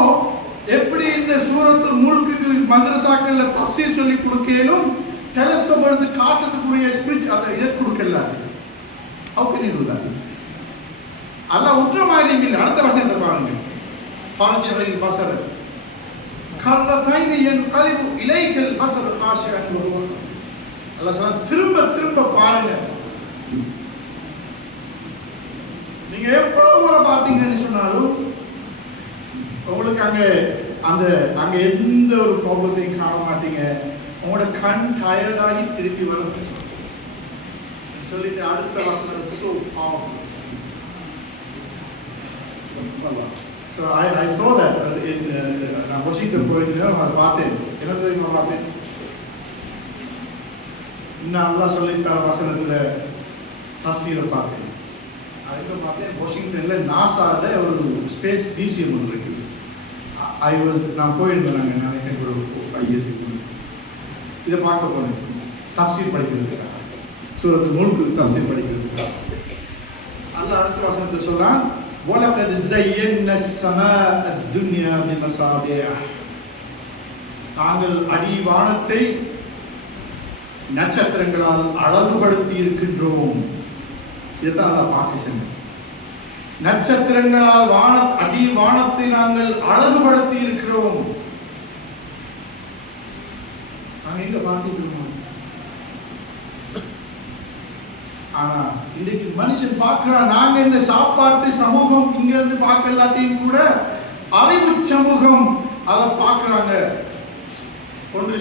எப்படி இந்த சூரத்துல் முல்குக்கு மதரசாக்கள்ல தஃசீர் சொல்லி கொடுக்கலும், டெலஸ்கோப் எடுத்து காட்டுறதுக்குரிய ஸ்பிரிட் அதை இதை கொடுக்கல. How can you do that? அல்லாஹ் உற்ற மாதிரி இல்லை. அடுத்த வசனத்தை பாருங்க. ஃபர்ஜில் பஸர கர்ரதைனி யன்கலிபு இலைக்கல் பஸர காஷிஅன் வஹுவ. அல்லாஹ் சொல்றான், திரும்ப திரும்ப பாருங்க. நீங்க எவ்வளவு முறை பார்த்தீங்கன்னு சொன்னாலும் உங்களுக்கு அங்க எந்த ஒரு ப்ராப்ளத்தையும் காண மாட்டீங்க. உங்களோட கண் டயர்டாகி திருப்பி வரும் சொல்லிட்டு அடுத்த வசனம் so powerful. So I saw that in நான் வாஷிங்டன் போயிருந்தேன், அதை பார்த்தேன். என்ன தெரியுமா பார்த்தேன்? இன்னும் அல்லாஹ் சொல்லித்தர வசனத்தில் தஃசீரை பார்த்தேன். அதுக்கு பார்த்தேன் வாஷிங்டனில் நாசாவில் ஒரு ஸ்பேஸ் மியூசியம் ஒன்று இருக்குது. நான் போயிருந்தேன், நாங்கள் நினைக்கிறேன் ஒரு 5 years இதை பார்க்க போனேன் தஃசீர் படிக்கிறதுக்காக, சூரத்துல் முல்க் தஃசீர் படிக்கிறதுக்காக. அல்லாஹ் அடுத்த வசனத்தை சொல்றான், وَلَقَدْ زَيَّنَّا السَّمَاءَ الدُّنْيَا بِمَصَابِيحَ. தாங்கள் அடிவானத்தை நட்சத்திரங்களால் அழகுபடுத்தி இருக்கின்றோம். இதுதான் அல்லாஹ் பார்க்க சொன்னார். நட்சத்திரங்களால் அடிவானத்தை நாங்கள் அழகுபடுத்தி இருக்கிறோம். நாங்கள் எங்க பார்த்துக்கிறோம்? ஆனா இன்னைக்கு மனுஷன் பார்க்கிறான், நாங்க இந்த சாப்பாட்டு சமூகம் இங்க இருந்து பார்க்க எல்லாத்தையும் கூட அறிவு சமூகம் அதை பார்க்கிறாங்க. ஒன்று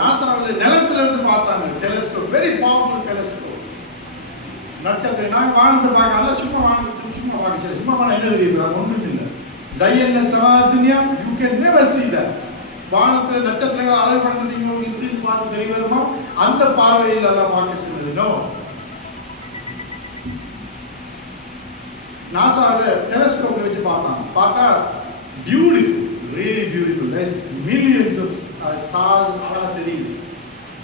நாசாவில் நிலத்துல இருந்து பார்த்தாங்க, டெலிஸ்கோப், வெரி பவர்ஃபுல் டெலிஸ்கோப். நட்சத்திரம் நாங்கள் வானத்தை பார்க்க சும்மா வானத்தை சும்மா பார்க்க, சும்மா வானம் என்ன தெரியுது? அது ஒன்றும் இல்லை. ஜையன்ன சமாதுன்யா, you can never see that. வானத்தில் நட்சத்திரங்கள் அழகு பண்ணீங்க இப்படி பார்த்து தெரிய வருமா? அந்த பார்வையில் எல்லாம் பார்க்க சொல்லுது. நோ, நாசாவில் டெலிஸ்கோப் வச்சு பார்த்தா beautiful, really beautiful, millions of stars அழகா தெரியுது.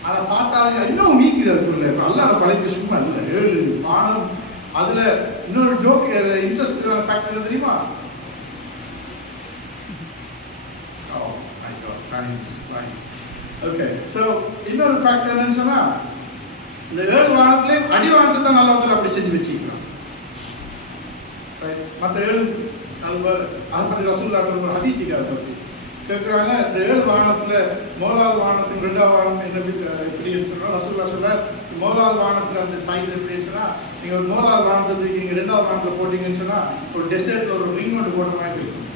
அதை பார்த்தா இன்னும் மீக்குது. அதுக்குள்ள அல்லாஹ் படைப்பு சும்மா இல்லை, 7 வானம். அதுல இன்னொரு ஜோக், இன்ட்ரெஸ்ட் ஃபேக்டர் தெரியுமா? ஓகே, ஸோ இன்னொரு ஃபேக்டர் என்னன்னு சொன்னா, இந்த 7 வானத்திலே அடிவானத்தை தான் நல்லா வந்து அப்படி செஞ்சு வச்சுக்கலாம். மற்ற 7 அது பற்றி ரசூலுல்லாஹ் ஒரு ஹதீஸிக்காக பற்றி கேட்குறாங்க. இந்த 7 வானத்தில் முதலாவது வானத்துக்கு 2வது வானம் என்ன எப்படின்னு சொல்கிறோம்? ரசூலுல்லாஹ் சொல்றார், முதலாவது வானத்தில் அந்த சைஸ் எப்படின்னு சொன்னால், நீங்கள் ஒரு முதலாவது வானத்தை தூக்கி நீங்கள் 2வது வானத்தில் போட்டிங்கன்னு சொன்னால் ஒரு டெசர்ட்டில் ஒரு ரிங் ஒன்று போட்ட மாதிரி இருக்கும்.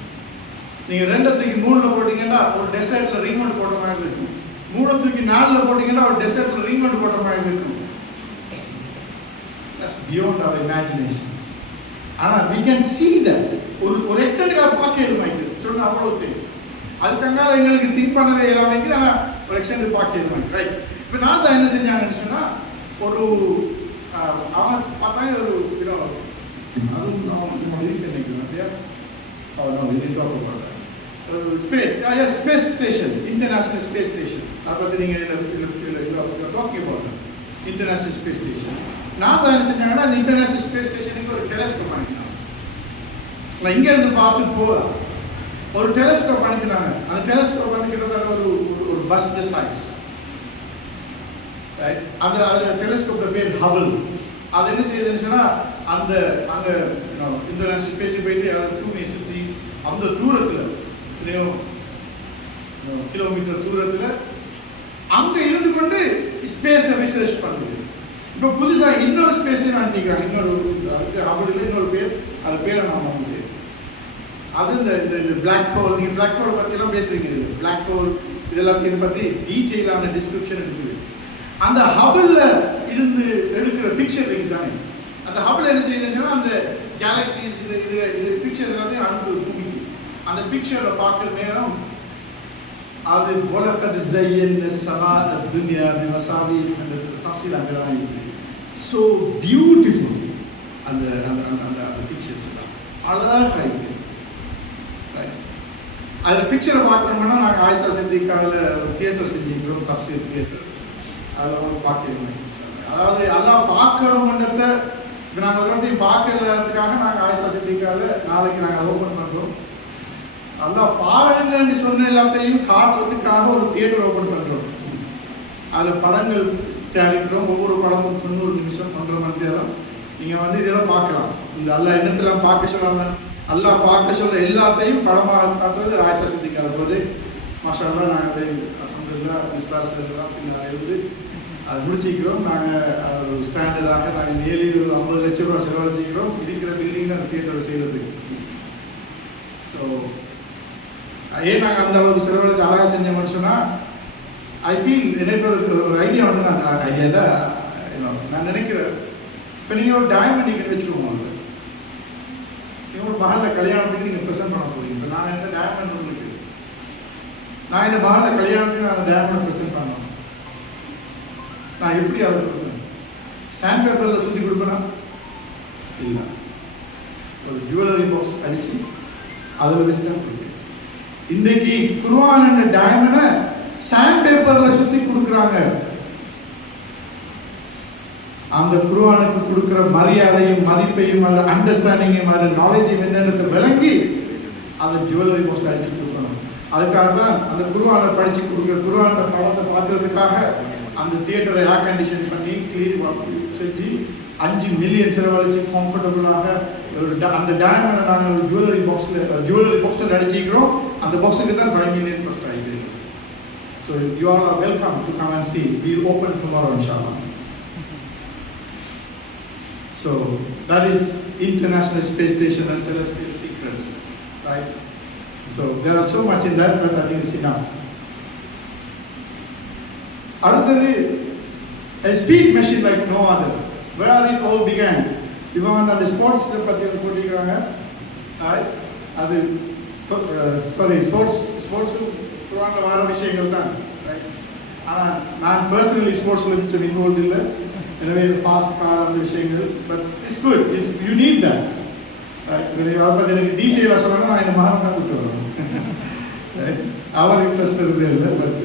நீங்கள் 2 தூக்கி 3ல் போட்டிங்கன்னா ஒரு டெசர்ட்டில் ரிங் ஒன்று போட்ட மாதிரி இருக்கும். 3 தூக்கி 4ல் போட்டிங்கன்னா ஒரு டெசர்ட்டில் ரிங் ஒன்று போட்ட மாதிரி இருக்கும். That's beyond our imagination. ஆனால் we can see that. ஒரு எக்ஸ்டெண்டுக்காக பார்க்க எழுமாய்க்கு சொன்னால் அவ்வளோ தெரியும். அதுக்காக எங்களுக்கு திங்க் பண்ணவே எல்லாமே, ஆனால் ஒரு எக்ஸ்டெண்ட் பார்க்க எழுமாய்க்கு. ரைட், இப்போ நாசா என்ன செஞ்சாங்கன்னு சொன்னால், ஒரு அவங்க பார்த்தாங்க ஒரு அதுவும் அவங்க இருக்கு நினைக்கிறேன், space station, international space station. அதை பற்றி நீங்கள் டாக்கிங் போடுங்க, இன்டர்நேஷனல் ஸ்பேஸ் ஸ்டேஷன். நாசா என்ன செஞ்சாங்கன்னா, அந்த இன்டர்நேஷனல் ஸ்பேஸ் ஸ்டேஷனுக்கு ஒரு டெலிஸ்கோப் அனுப்பினாங்க. இங்கே இருந்து பார்த்து போகலாம். ஒரு டெலிஸ்கோப் அனுப்பினாங்க. அந்த டெலிஸ்கோப் அனுப்பிக்கிறதால ஒரு பஸ் சைஸ். அந்த டெலிஸ்கோப்போட பேர் ஹபிள். அது என்ன செய்யுதுன்னு சொன்னால், அந்த அங்கே இன்டர்நேஷனல் ஸ்பேஸை போயிட்டு அதை பூமியை சுற்றி அந்த தூரத்தில் கிலோமீட்டர் தூரத்தில் அங்கே இருந்து கொண்டு ஸ்பேஸை ரிசர்ச் பண்ணுது. இப்போ புதுசாக இன்னொரு ஸ்பேஸை அனுப்பிக்கிறாங்க. இன்னொரு அதுக்கு ஹபிளில் இன்னொரு பேர், அது பேரை நான் வந்து அது இந்த பிளாக் ஹோல். நீங்கள் பிளாக் ஹோல் பற்றியெல்லாம் பேசுறீங்க. பிளாக் ஹோல் இதெல்லாத்தையும் பற்றி டீட்டெயிலான டிஸ்கிரிப்ஷன் இருக்குது. அந்த ஹபிளில் இருந்து எடுக்கிற பிக்சர் இருக்குது தானே. அந்த ஹபிள் என்ன செய்யுதுன்னா, அந்த கேலக்சிஸ் இது பிக்சர் எல்லாத்தையும் அனுப்புது பூமிக்கு. அந்த பிக்சரை பார்க்குற நேரம் அது வலகத் ஸய்யன்னா ஸமாஅ துன்யா பிமஸாபீஹ், அந்த தஃசீர் அங்கே தான் இருக்குது. ஸோ பியூட்டிஃபுல் அந்த அந்த பிக்சர்ஸ் எல்லாம் அழகாக இருக்குது. அதில் பிக்சரை பார்க்கணும்னா நாங்கள் ஆயிஷா சித்திகாவில் ஒரு தியேட்டர் செஞ்சுக்கிறோம், தஃசீர் தியேட்டர். அதில் வந்து பார்க்கணும். அதாவது எல்லாம் பார்க்கணுன்றதை இப்போ நாங்கள் ஒரு வாட்டி பார்க்கறதுக்காக நாங்கள் ஆயிஷா சித்திகாவில் நாளைக்கு நாங்கள் அதை ஓப்பன் பண்ணுறோம். எல்லாம் பாருங்கன்னு சொன்ன எல்லாத்தையும் காட்டுறதுக்காக ஒரு தியேட்டர் ஓப்பன் பண்ணுறோம். அதில் படங்கள் தயாரிக்கிறோம். ஒவ்வொரு படமும் 90 நிமிஷம் 1.5 மணி நேரம். நீங்கள் வந்து இதெல்லாம் பார்க்கலாம். இந்த எல்லாம் என்னத்தெல்லாம் பார்க்க சொல்லாமல் அல்லாஹ் பார்க்க சொல்ற எல்லாத்தையும் படமாக காட்டுறது ஆயிஷா சித்திகால போது. மாஷா அல்லாஹ் நாங்கள் அல்ஹம்துலில்லாஹ் விஸ்வாசெல்லாம் பின்னால் இருந்து அது முடிச்சிக்கிறோம். நாங்கள் ஸ்டாண்டர்டாக நாங்கள் டெய்லி ஒரு 50 லட்சம் ரூபா செலவழிச்சிக்கிறோம் இருக்கிற பில்டிங்கில் அந்த தியேட்டரை செய்கிறதுக்கு. ஸோ ஏன் நாங்கள் அந்த அளவுக்கு செலவழித்து அழகாக செஞ்சோம்னு சொன்னால், ஐ ஃபீல் எனக்கு ஒரு ஐடியா வந்து நான் ஐடியாவில் நான் நினைக்கிறேன். இப்போ நீங்கள் ஒரு டைமண்ட் நீங்கள் வச்சுருவோம், உங்கள் மகள கல்யாணத்துக்கு நீங்கள் ப்ரெசென்ட் பண்ண போறீங்க. இப்போ நான் என்ன டயமண்ட் உங்களுக்கு, நான் இந்த மகள கல்யாணத்துக்கு நான் டயமண்ட் ப்ரெசென்ட் பண்ணணும். நான் எப்படி அதை கொடுப்பேன்? சாண்ட் பேப்பரில் சுற்றி கொடுப்பேனா? இல்லை, ஒரு ஜுவல்லரி பாக்ஸ் அடிச்சு அதில் வச்சு தான் கொடுப்பேன். இன்னைக்கு குர்ஆன் என்ற டயமண்டை சாண்ட் பேப்பர்ல சுற்றி கொடுக்குறாங்க. அந்த குர்ஆனுக்கு கொடுக்கிற மரியாதையும் மதிப்பையும் அதில் அண்டர்ஸ்டாண்டிங்கையும் அதில் நாலேஜையும் என்னென்னத்தை விளங்கி அதை ஜுவல்லரி பாக்ஸில் அடிச்சு கொடுக்கணும். அதுக்காக தான் அந்த குர்ஆனை படித்து கொடுக்குற குர்ஆன் படத்தை பார்க்கறதுக்காக அந்த தியேட்டரை ஏர் கண்டிஷன் பண்ணி கிளீன் செஞ்சு 5 மில்லியன் செலவழிச்சு கம்ஃபர்டபுளாக அந்த டயமண்டை நாங்கள் ஒரு ஜுவல்லரி பாக்ஸில் அடிச்சிக்கிறோம். அந்த பாக்ஸுக்கு தான் 5 மில்லியன் ஃபர்ஸ்ட் ஆகிட்டு. So you all are welcome to come and see. We will open tomorrow, inshallah. So that is International Space Station and Celestial Secrets, right? So there are so much in that, but I think it's enough. அடுத்தது a speed machine like no other. Where it all began. இவங்க அந்த sports பற்றி போட்டிருக்காங்க. அது sports குர்ஆன்ல வர விஷயங்கள் தான். ஆனால் நான் பர்சனலி ஸ்போர்ட்ஸில் கொஞ்சம் இன்வால்வ் இல்லை. எனவே ஃபாஸ்ட் கார் அந்த விஷயங்கள், but it's good, it's you need that. அப்போ எனக்கு டீட்டெயிலாக சொல்லணும், நான் என் மகன் தான் கூப்பிட்டு வரணும். அவர் இன்ட்ரெஸ்ட் இருந்தே இல்லை, பட்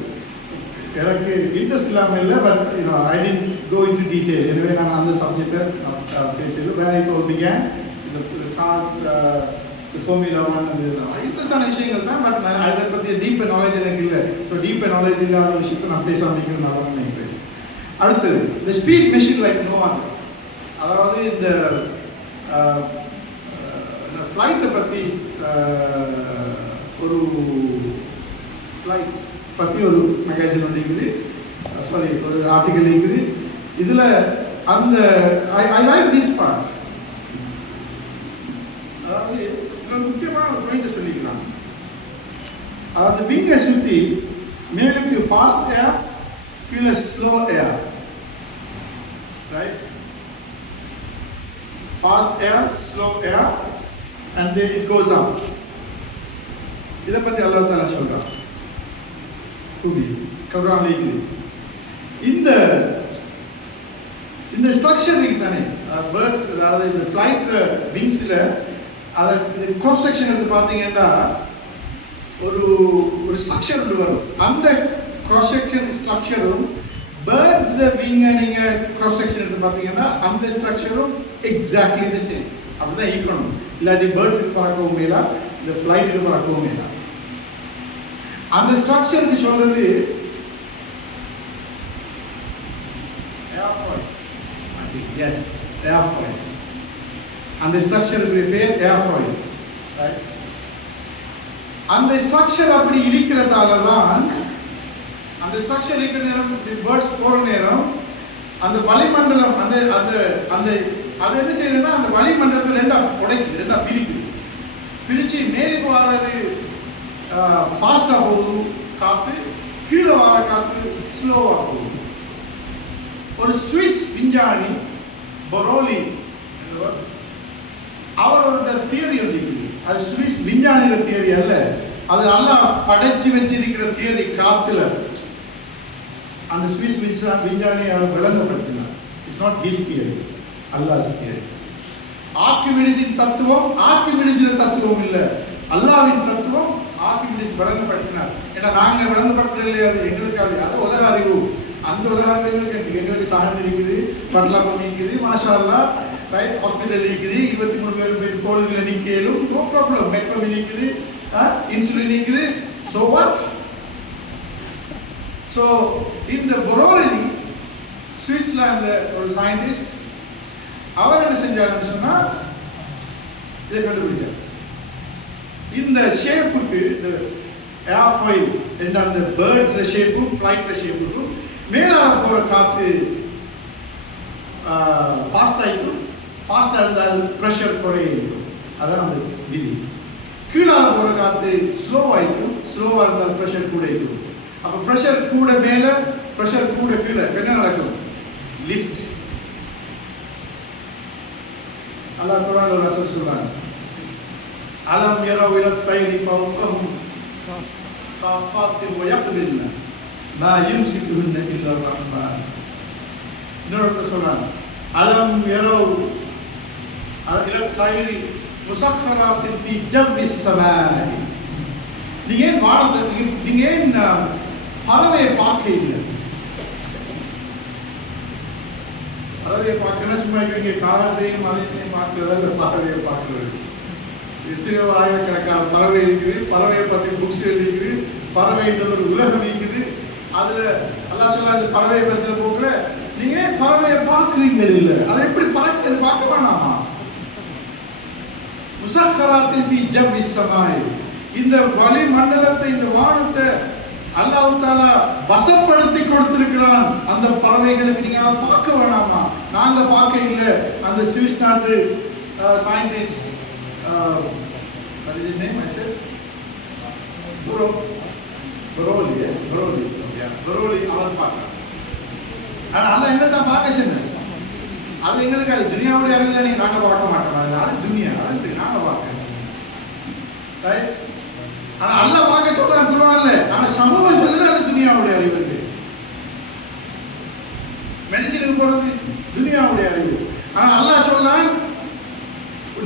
எனக்கு இன்ட்ரெஸ்ட் இல்லாமல் இல்லை, but I did go into detail. எனவே நான் அந்த சப்ஜெக்டை பேசியது. வேர் இட் ஆல் பிகேன், இந்த கார்ஸ், ஃபார்முலா 1 அந்த இன்ட்ரெஸ்டான விஷயங்கள் தான். பட் நான் அதை பற்றி டீப் நாலேஜ் எனக்கு இல்லை. ஸோ டீப் நாலேஜ் இல்லாத விஷயத்தை நான் பேசாமல் நான் நினைக்கிறேன். அடுத்தது இந்த speed machine like no one. அதாவது இந்த ஃப்ளைட்டை பற்றி ஒரு ஃப்ளைட்ஸ் பற்றி ஒரு மேகசின் வந்து இருக்குது, சாரி ஒரு ஆர்டிக்கல் இருக்குது. இதில் அந்த ஐ லைக் திஸ் பார்ட். அதாவது முக்கியமான ஒரு பாயிண்ட் சொல்லிக்கலாம். அதாவது விங்கை சுற்றி மேலுக்கு ஃபாஸ்ட் ஏர், கீழே slow air, right? Fast air, slow air, and then it goes up. இதை பற்றி அல்லாஹ் தஆலா சொல்றான். குர்ஆன்ல இருக்குது. இந்த ஸ்ட்ரக்சர் இருக்கு தானே, பேர்ட்ஸ், அதாவது இந்த ஃப்ளைட் விங்ஸில் அதை க்ராஸ் செக்ஷன் எடுத்து பார்த்தீங்கன்னா ஒரு ஸ்ட்ரக்சர் ஒன்று வரும். அந்த க்ராஸ் செக்ஷன் ஸ்ட்ரக்சரும் பேர்ட்ஸ் விங்கை நீங்கள் க்ராஸ் செக்ஷன் எடுத்து பார்த்தீங்கன்னா அந்த ஸ்ட்ரக்சரும் எக்ஸாக்ட்லி தி சேம். அப்படிதான் ஈக்கணும். இல்லாட்டி பேர்ட்ஸுக்கு பறக்கவும் மேலா, இந்த ஃப்ளைட்டுக்கு பறக்கவும் மேலா. அந்த ஸ்ட்ரக்சருக்கு சொல்றது ஏர்ஃபாயில். S, airfoil. அந்த ஸ்ட்ரக்சருக்கு பேர் ஏர்ஃபாயில். அந்த ஸ்ட்ரக்சர் அப்படி இருக்கிறதால தான் அந்த ஸ்ட்ரக்சர் இருக்கிற நேரம் பேர்ட்ஸ் போகிற நேரம் அந்த வளிமண்டலம் அந்த அந்த அந்த அது என்ன செய்யுதுன்னா அந்த வளிமண்டலத்தை ரெண்டா பிரிச்சு மேலுக்கு வர்றது ஃபாஸ்டாக போகுது காற்று, கீழே வர காற்று ஸ்லோவாக போகுது. ஒரு சுவிஸ் விஞ்ஞானி பரோலி அவரோட தியரி இருக்குது. அது சுவிஸ் விஞ்ஞானியோட தியரி அல்ல, அது அல்லாஹ் படைச்சு வச்சிருக்கிற தியரி காத்துல. அந்த சுவிஸ் விஞ்ஞானி அவர் விளங்கப்படுத்தினார். இட்ஸ் நாட் ஹிஸ் தியரி, அல்லாஹ்ஸ் தியரி. ஆர்க்கிமிடிஸின் தத்துவம் ஆர்க்கிமிடிஸின் தத்துவம் இல்லை, அல்லாஹ்வின் தத்துவம் ஆர்க்கிமிடிஸ் விளங்கப்படுத்தினார். ஏன்னா நாங்கள் விளங்கப்படுத்துறது அது எங்களுக்கு அது உலக அறிவு. அந்த உலக அறிவு எங்களுக்கு சாதனை இருக்குது, பட்லாபம் இருக்குது, மாஷா அல்லாஹ், ரைட்? ஹாஸ்பிட்டல் இருக்குது, 23 பேர் கோல்களில் நிற்கலும், நோ ப்ராப்ளம். மெட்ரோவில் நிற்குது, இன்சுலின் நிற்குது. So what? ஸோ இந்த பொரோலினி சுவிட்சர்லாந்து ஒரு சயின்டிஸ்ட், அவர் என்ன செஞ்சாருன்னு சொன்னால் இதை கண்டுபிடிச்சார். இந்த ஷேப்புக்கு, இந்த ஏர்ஃபாயில் என்ற அந்த பேர்ட்ஸ் ஷேப்பும் ஃப்ளைட் ஷேப்புக்கும் மேலாக போகிற காற்று ஃபாஸ்டாக இருந்தால் ப்ரெஷர் குறையும். அதான் அந்த விதி. கீழாக போகிற காற்று ஸ்லோவாகிக்கும், ஸ்லோவாக இருந்தால் ப்ரெஷர் கூட இருக்கும். அப்போ ப்ரெஷர் கூட மேலே, ப்ரெஷர் கூட கீழே என்ன நடக்கும்? லிஃப்ட். அல்லாஹ் குர்ஆன்ல ஒரு வசனம் சொல்றாங்க, அலம் யரவ் இல தைரி ஃபௌகஹும் சாஃபாத்தின் வ யக்பில்ன மா யும்சிகுஹுன்ன இல்லா ரஹ்மான். இன்னொரு சொல்றாங்க, அலம் யரவ் இல தைரி முஸக்கராத்தின் ஃபீ ஜவ்விஸ் ஸமாஇ. நீங்க ஏன் வானத்தை, நீங்க ஏன் பறவையை பார்க்கல? பறவையை பார்க்கணும் சும்மா இங்கே காலத்தையும் மலையத்தையும் பார்க்கறத பறவையை பார்க்கறது. எத்தனையோ ஆயிரக்கணக்கான பறவை இருக்குது, பறவையை பற்றி புக்ஸ் இருக்குது, பறவைன்றது ஒரு உலகம் இருக்குது. அதுல அல்லாஹ் சொல்ல அந்த பறவையை பேசுற போக்குல நீங்க ஏன் பறவையை பார்க்குறீங்க? இல்லை, அதை எப்படி பறக்கிறது பார்க்க வேணாமா? முஸக்கராத்தின் ஃபீ ஜவ்விஸ் ஸமாஇ. இந்த வளி மண்டலத்தை, இந்த வானத்தை அல்லாஹ் தஆலா வசப்படுத்தி கொடுத்திருக்கிறான். அந்த பறவைகளுக்கு நீங்க பார்க்க வேணாமா? நாங்க பார்க்க இல்லை. அந்த சுவிஸ் நாட்டு scientist what is his name? I said Boroli அவர் பார்க்க. ஆனா அல்லாஹ் என்ன தான் பார்க்க சொன்னார்? அது எங்களுக்கு அது துனியாவுடைய அறிவு தானே, நாங்க பார்க்க மாட்டோம். அது துனியா, அது நாங்க பார்க்க. ரைட்? ஆனா அல்லாஹ் பார்க்க சொல்றான் குர்ஆன்ல. ஆனா சமூகம் சொல்லுது அது துனியாவுடைய அறிவு இருக்கு. மெடிசினுக்கு போறது துனியாவுடைய அறிவு. ஆனா அல்லாஹ் சொல்றான்,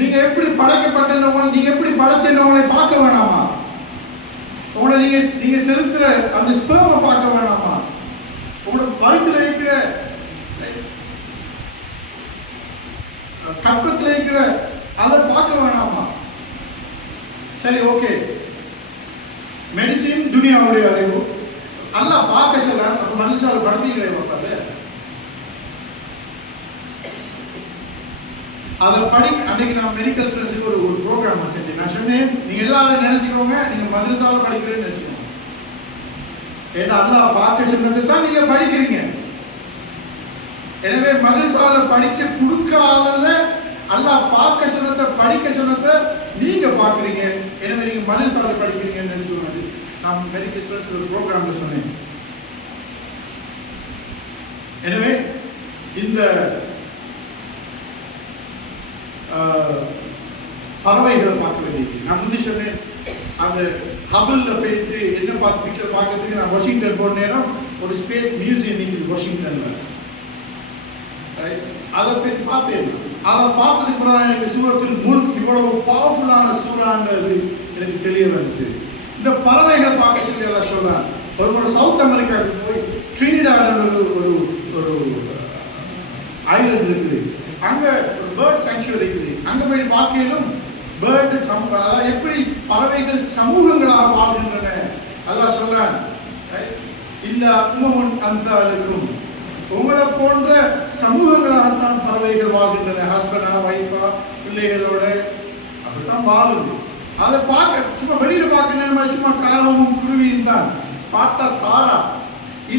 நீங்க எப்படி படைக்கப்பட்டவங்க, நீங்க எப்படி படைச்சவங்களை பார்க்க வேணாமா? உங்களை நீங்க செலுத்துற அந்த ஸ்பெர்மை பார்க்க வேணாமா? உங்களோட வயிற்றுல இருக்கிற கற்பத்தில் இருக்கிற அதை பார்க்க வேணாமா? சரி, ஓகே, மெடிசின் துனியாவுடைய அறிவு. அல்லாஹ் பார்க்க சொல்றான். அப்ப மனுஷால படுத்தீங்களே பார்ப்பாரு. அதை அன்னைக்கு நான் மெடிக்கல் ஸ்டூடெண்ட்ஸுக்கு ஒரு ப்ரோக்ராம் செஞ்சேன். நான் சொன்னேன், நீங்க எல்லாரும் நினைச்சுக்கோங்க, நீங்க மதரசாவில் படிக்கிறேன்னு நினைச்சுக்கோங்க. ஏன்னா அல்லாஹ் பார்க்க சொன்னதை தான் நீங்க படிக்கிறீங்க. எனவே மதரசாவில் படிக்க கொடுக்காதத அல்லாஹ் பார்க்க சொன்னதை, படிக்க சொன்னதை நீங்க பார்க்குறீங்க. எனவே நீங்க மதரசாவில் படிக்கிறீங்கன்னு நினைச்சுக்கோங்க. நான் மெடிக்கல் ஸ்டூடெண்ட்ஸ் ஒரு ப்ரோக்ராம்ல சொன்னேன். எனவே இந்த பறவைகளை பார்க்க வேண்டியது. நான் முன்னே சொன்னேன், அந்த ஹபிள்ல போயிட்டு என்ன பார்த்து பிக்சர் பார்க்கறதுக்கு நான் வாஷிங்டன் போன நேரம் ஒரு ஸ்பேஸ் மியூசியம் இருக்குது வாஷிங்டன்ல. அதை போய் பார்த்தேன். அதை பார்த்ததுக்கு பிறகு எனக்கு சூரத்துல் முல்க் இவ்வளவு பவர்ஃபுல்லான சூறான்றது எனக்கு தெரிய வந்துச்சு. இந்த பறவைகளை பார்க்க சொல்லி எல்லாம் சொல்றாங்க. ஒரு முறை சவுத் அமெரிக்காவுக்கு போய் ட்ரினிடாட் ஒரு ஒரு ஐலண்ட் இருக்குது. அங்க ஒரு பேர்ட் சாங்சுவரி இருக்குது. அங்க போய் பார்க்கலும் பேர்ட் எப்படி பறவைகள் சமூகங்களாக வாழ்கின்றன அல்லாஹ் சொல்றான். இந்த உம்மமுன் அம்சாலுக்கும், உங்களை போன்ற சமூகங்களாகத்தான் பறவைகள் வாழ்கின்றன. ஹஸ்பண்டா, வைஃபா, பிள்ளைகளோட அப்படித்தான் வாழுது. அதை பார்க்க சும்மா வெளியில பார்க்கணும், சும்மா காகமும் குருவியும் தான். பார்த்தா தாரா,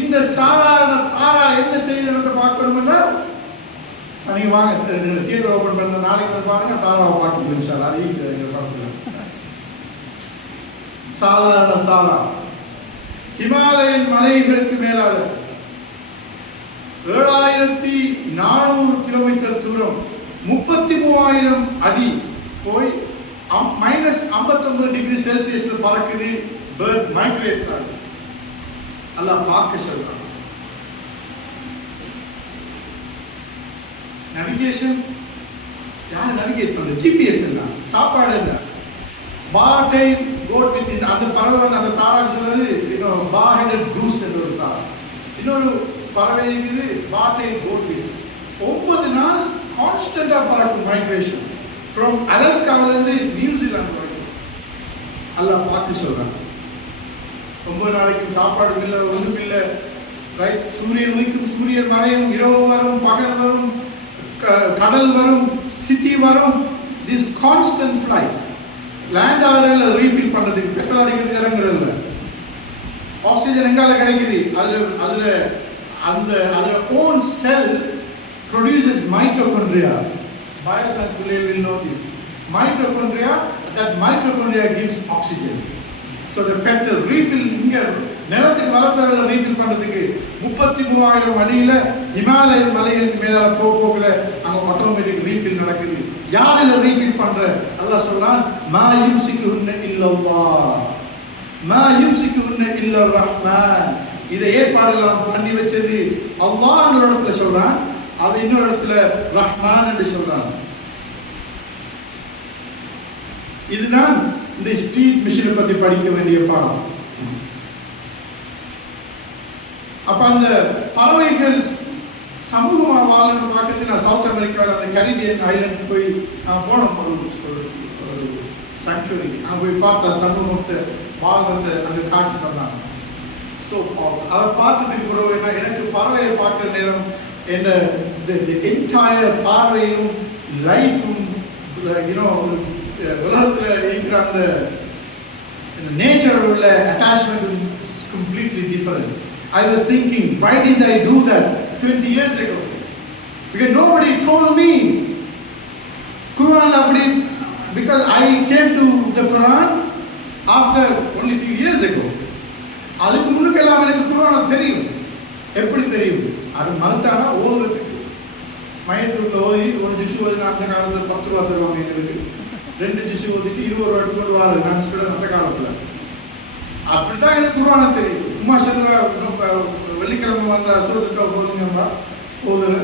இந்த சாதாரண தாரா என்ன செய்யறத பார்க்கணும்னா நீங்க வாங்க, தியேட்டர் ஓபன் பண்ண நாளைக்கு வந்து பாருங்க, தாராவை பார்க்க முடியும் சார். அது எங்க படத்துல சாதாரண தாரா. ஹிமாலயன் மலைகளுக்கு மேலால 7400 கிலோமீட்டர் தூரம் 33,000 அடி போய் -59 டிகிரி செல்சியஸ்ல பறக்குது. பேர்ட் மைக்ரேட் ஆகுது. அல்லாஹ் பார்க்க சொல்றான். நவிகேஷன் யார் நவிகேட் பண்றது? ஜிபிஎஸ் இல்ல, சாப்பாடு இல்ல. பாட்டை கோட் வித் அந்த பறவை அந்த தாரா சொல்றது இன்னும் பாஹெடட் கூஸ் என்ற ஒரு தாரா. இன்னொரு பறவை இருக்குது பாட்டை கோட் வித். 9 நாள் கான்ஸ்டன்டா பறக்கும் மைக்ரேஷன் ஃப்ரம் அலாஸ்காவில இருந்து நியூசிலாந்து வரைக்கும். அல்லாஹ் பார்த்து சொல்றான். 9 நாளைக்கும் சாப்பாடு இல்லை, ஒன்றும் இல்லை. ரைட்? சூரியன் உதிக்கும், சூரியன் மறையும், இரவு வரும், பகல் வரும், கடல் வரும், சிட்டி வரும். This constant flight. லேண்ட் ஆகிறதுல ரீஃபில் பண்றதுக்கு பெட்ரோல் அடிக்கிறது இறங்குறதுல ஆக்சிஜன் எங்கால கிடைக்குது? அதுல own cell produces mitochondria. Bioscience will know this. Mitochondria, that mitochondria gives oxygen. So the petrol refill இங்க நிலத்துக்கு வரத்தவரை ரீஃபில் பண்றதுக்கு 33,000 அடியில ஹிமாலய மலைகளுக்கு மேலால போகல அங்க ஆட்டோமேட்டிக் ரீஃபில் நடக்குது. யார் இதை ரீஃபில் பண்ற? அல்லாஹ் சொல்றான், மா யும்சிகுஹுன்ன இல்லல்லாஹ் மா யும்சிகுஹுன்ன இல்லர் ரஹ்மான். இதை ஏற்பாடெல்லாம் பண்ணி வச்சது அல்லாஹ் ஒரு இடத்துல சொல்றான், அது இன்னொரு இடத்துல ரஹ்மான் என்று சொல்றான். இதுதான் இந்த ஸ்பீட் மிஷினை பத்தி படிக்க வேண்டிய பாடம். அப்ப அந்த பறவைகள் சமூகமாக வாழணும் பார்க்கறது. நான் சவுத் அமெரிக்காவில் அந்த கரீபியன் ஐலண்ட் போய் போனோம், ஒரு சாங்சுவரி. அங்கே போய் பார்த்தா சமூகத்தை வாழ்றதை அங்கே காட்டு தந்தாங்க. ஸோ அதை பார்த்ததுக்கு பிறகு என்ன, எனக்கு பறவையை பார்க்குற நேரம் என்ன என்டையர் பார்வையும் லைஃபும் உலகத்தில் இருக்கிற அந்த நேச்சர் உள்ள attachment is completely different. I was thinking, why did I do that 20 years ago? Because nobody told me. Quran abdi, because I came to the Quran after only few years ago. அதுக்கு முன்னுக்கு எல்லாம் எனக்கு குர்ஆன் தெரியும். எப்படி தெரியும்? அது மறந்தானா ஓதுறதுக்கு மையத்துள்ள ஓதி ஒரு ஜிசு ஓதி அந்த காலத்தில் 10 ரூபா தருவாங்க எங்களுக்கு. 2 ஜிசு ஓதிட்டு 20 ரூபா எடுத்து வாரு நான் ஸ்டூடெண்ட் அந்த காலத்தில். அப்படிதான் எனக்கு குர்ஆன் தெரியும். உமா சொல்லுவா வெள்ளிக்கிழமை வந்த சூரத்துக்கா போதுங்கம்மா ஓதுரு,